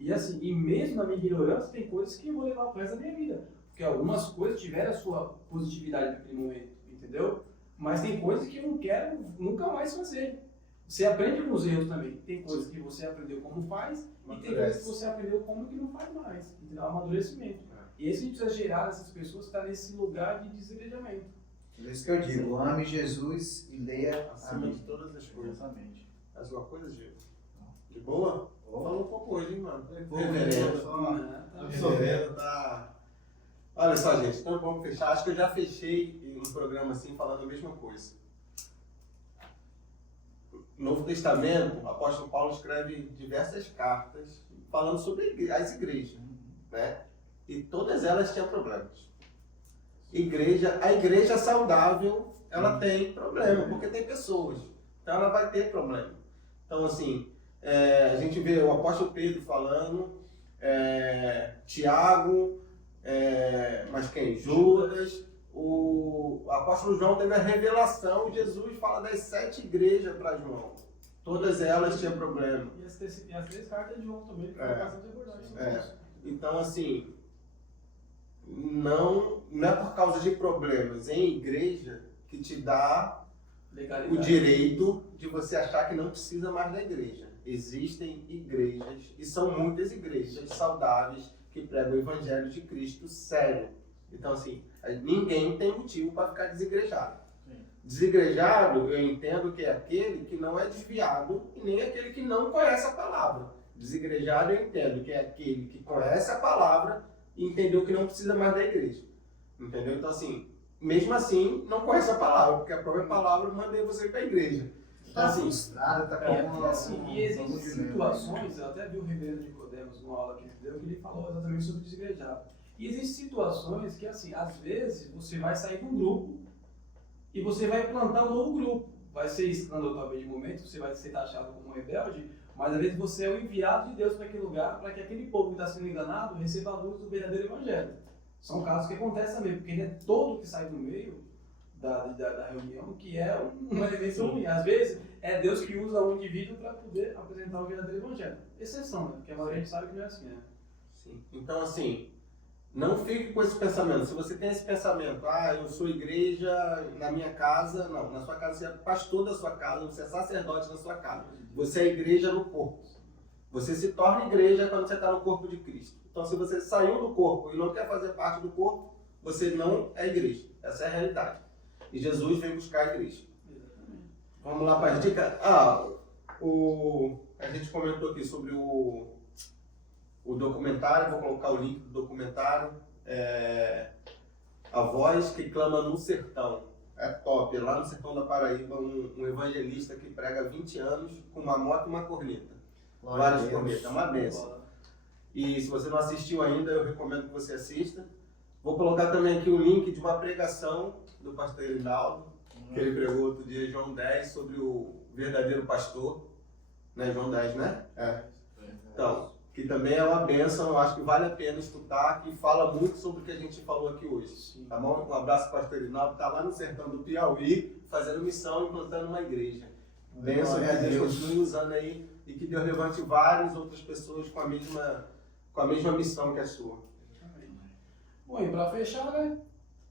E assim, e mesmo na minha ignorância, tem coisas que eu vou levar para o resto da minha vida. Porque algumas coisas tiveram a sua positividade naquele momento, entendeu? Mas tem coisas que eu não quero nunca mais fazer. Você aprende com os erros também. Tem coisas que você aprendeu como faz, e tem coisas que você aprendeu como que não faz mais. Entendeu? Amadurecimento. E esse a gente precisa gerar essas pessoas que estão nesse lugar de desigrejamento. É isso que eu digo, ame Jesus e leia a Acima de Bíblia. todas as coisas. Exatamente. As suas coisas, Diego? De boa? Falou um pouco hoje, hein, mano? Tá Reverendo tá... Olha só, gente, então vamos fechar. Acho que eu já fechei um programa assim falando a mesma coisa. No Novo Testamento, o apóstolo Paulo escreve diversas cartas falando sobre as igrejas, né? E todas elas tinham problemas. A igreja saudável, ela tem problema, porque tem pessoas. Então ela vai ter problema. Então, assim, a gente vê o apóstolo Pedro falando, Tiago, mas quem? Judas. O apóstolo João teve a revelação, Jesus fala das 7 igrejas para João. Todas elas tinham problema. E as 3 cartas de João também, que foram bastante abordadas sobre isso. Então, assim, não é por causa de problemas em igreja que te dá o direito de você achar que não precisa mais da igreja. Existem igrejas, e são muitas igrejas saudáveis, que pregam o evangelho de Cristo sério. Então, assim, ninguém tem motivo para ficar desigrejado. Desigrejado, eu entendo que é aquele que não é desviado e nem aquele que não conhece a palavra. Desigrejado, eu entendo que é aquele que conhece a palavra e entendeu que não precisa mais da igreja. Entendeu? Então, assim, mesmo assim, não conhece a palavra, porque a própria palavra manda você para a igreja. Então, assim, frustrado, tá com E existem situações, eu até vi o reverendo Nicodemos numa aula que ele deu, que ele falou exatamente sobre desigrejado. E existem situações que, assim, às vezes você vai sair de um grupo e você vai plantar um novo grupo. Vai ser escândalo talvez de momento, você vai ser taxado como um rebelde, mas às vezes você é o enviado de Deus para aquele lugar, para que aquele povo que está sendo enganado receba a luz do verdadeiro evangelho. São casos que acontecem também, porque não é todo que sai do meio da reunião que é uma elemento ruim. Às vezes é Deus que usa um indivíduo para poder apresentar o verdadeiro evangelho. Exceção, né? Porque a maioria a gente sabe que não é assim, né? Sim. Então, assim, não fique com esse pensamento. Se você tem esse pensamento, eu sou igreja na minha casa, não. Na sua casa você é pastor da sua casa, você é sacerdote da sua casa. Você é igreja no corpo. Você se torna igreja quando você está no corpo de Cristo. Então, se você saiu do corpo e não quer fazer parte do corpo, você não é igreja. Essa é a realidade. E Jesus vem buscar a igreja. Exatamente. Vamos lá para as dicas. A gente comentou aqui sobre o documentário, vou colocar o link do documentário. A Voz que Clama no Sertão. É top. Lá no sertão da Paraíba, um evangelista que prega há 20 anos com uma moto e uma corneta. Várias cornetas. É uma benção. E se você não assistiu ainda, eu recomendo que você assista. Vou colocar também aqui o link de uma pregação do pastor Rinaldo, que ele pregou outro dia, João 10, sobre o verdadeiro pastor. Né, João 10, né? Então, que também é uma bênção, eu acho que vale a pena escutar, que fala muito sobre o que a gente falou aqui hoje. Tá bom? Um abraço para o pastor Rinaldo, está lá no sertão do Piauí, fazendo missão e implantando uma igreja. Bênção que Deus continue usando aí e que Deus levante várias outras pessoas com a mesma missão que a sua. Bom, e para fechar, né?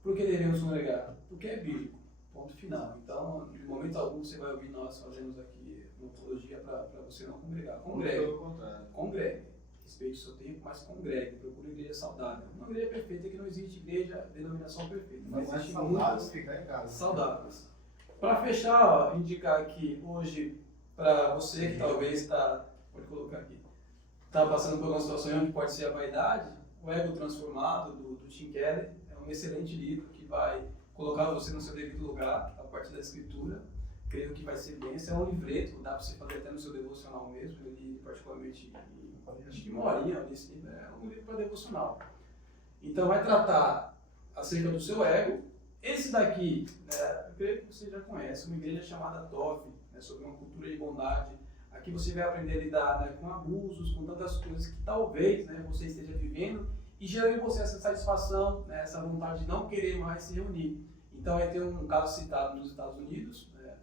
Por que devemos congregar? Porque é bíblico. Ponto final. Então, de momento algum, você vai ouvir nós fazemos aqui uma apologia para você não congregar. Congregue. Pelo contrário. Congregue. Respeite o seu tempo, mas congregue. Procure igreja saudável. Uma igreja perfeita é que não existe igreja, denominação perfeita. Mas Mas existe saudável muitas ficar em casa. saudáveis. Para fechar, indicar aqui hoje, para você que talvez está, pode colocar aqui, está passando por uma situação onde pode ser a vaidade, o Ego Transformado, do Tim Keller, é um excelente livro que vai colocar você no seu devido lugar, a partir da escritura. Creio que vai ser bem. Esse é um livreto, dá para você fazer até no seu devocional mesmo. Eu li particularmente acho que 1 horinha nesse livro. É um livro para devocional. Então vai tratar acerca do seu ego. Esse daqui, né, eu creio que você já conhece, uma igreja chamada TOF, né, sobre uma cultura de bondade. Aqui você vai aprender a lidar, né, com abusos, com tantas coisas que talvez, né, você esteja vivendo e gera em você essa satisfação, né, essa vontade de não querer mais se reunir. Então vai ter um caso citado nos Estados Unidos, né,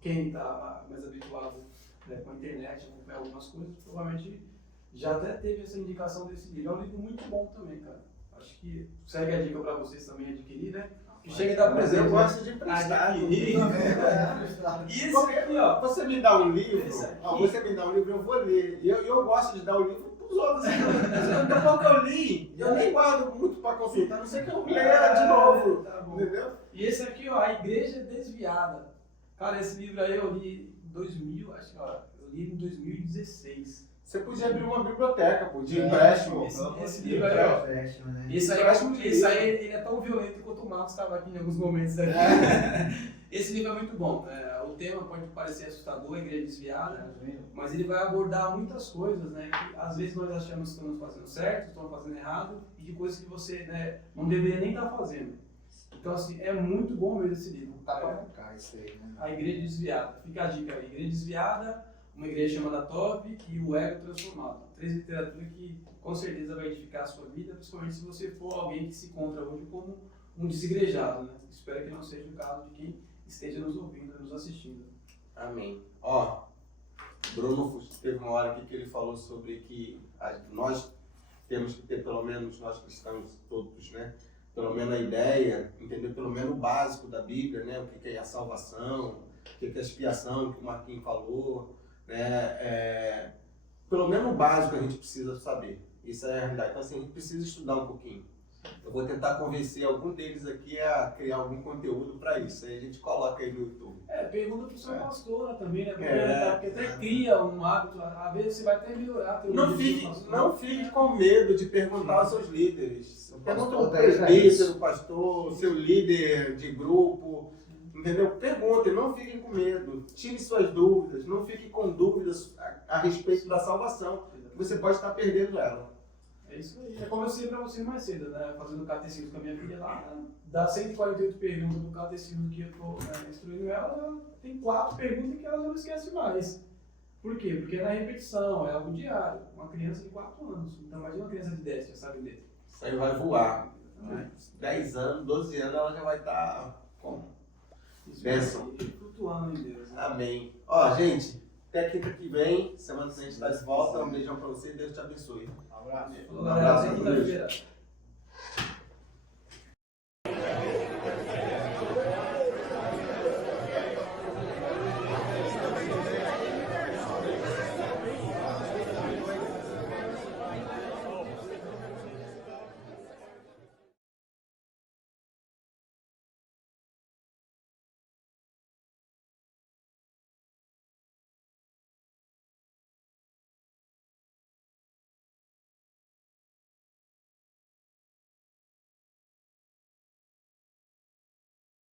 quem está mais habituado, né, com a internet, acompanhar algumas coisas, provavelmente já até teve essa indicação desse livro. É um livro muito bom também, cara. Acho que segue a dica para vocês também adquirir, né? Que chega a dar presente. Eu gosto de emprestar. Adquirir. E esse aqui, ó. Você me dá um livro, Esse aqui. você me dá um livro, eu vou ler. E eu gosto de dar o livro os outros. Daqui a pouco eu li, eu nem guardo muito para consultar, a não sei que eu leia de novo. Tá bom. Entendeu? E esse aqui, ó, A Igreja Desviada. Cara, esse livro aí eu li em 2000, acho que, ó, eu li em 2016. Você podia abrir uma biblioteca, pô, de empréstimo. Esse livro aí, ó. Empréstimo, né? Esse aí ele é tão violento quanto o Marcos estava aqui em alguns momentos aqui. Esse livro é muito bom. O tema pode parecer assustador, a igreja desviada, mas ele vai abordar muitas coisas, né? Que às vezes nós achamos que estamos fazendo certo, estamos fazendo errado, e de coisas que você, né, não deveria nem estar fazendo. Então, assim, é muito bom mesmo esse livro. Tá pra cá isso aí, né? A Igreja Desviada. Fica a dica aí. Igreja Desviada, uma igreja chamada Tov e o Ego Transformado. 3 literaturas que com certeza vai edificar a sua vida, principalmente se você for alguém que se encontra hoje como um desigrejado, né? Espero que não seja o caso de quem esteja nos ouvindo, nos assistindo. Amém. Ó, Bruno teve uma hora aqui que ele falou sobre que nós temos que ter, pelo menos, nós cristãos todos, né? Pelo menos a ideia, entender pelo menos o básico da Bíblia, né? O que é a salvação, o que é a expiação, que o Marquinhos falou, né? Pelo menos o básico a gente precisa saber. Isso é a realidade. Então, assim, a gente precisa estudar um pouquinho. Eu vou tentar convencer algum deles aqui a criar algum conteúdo para isso. Aí a gente coloca aí no YouTube. Pergunta pro seu pastor, né, também, né? É. Porque até cria um hábito, às vezes você vai até melhorar. Não fique com medo de perguntar aos seus líderes. Pergunta ao pastor, presbítero, pastor, seu líder de grupo, entendeu? Perguntem, não fiquem com medo. Tire suas dúvidas, não fiquem com dúvidas a respeito da salvação, que você pode estar perdendo ela. É isso aí. É como eu sei pra você mais cedo, né? Fazendo catecismo com a minha filha lá, né? Das 148 perguntas do catecismo que eu tô instruindo ela tem 4 perguntas que ela não esquece mais. Por quê? Porque é na repetição, é algo diário. Uma criança de 4 anos. Então imagina uma criança de 10 que já sabe ler. Isso aí vai voar. 10 anos, 12 anos, ela já vai estar como? Isso Bênção. vai flutuando em Deus. Né? Amém. Ó, gente, até quinta que vem, semana que vem a gente está de volta. Um beijão pra você e Deus te abençoe. Um abraço. Falou, galera. Até quinta-feira.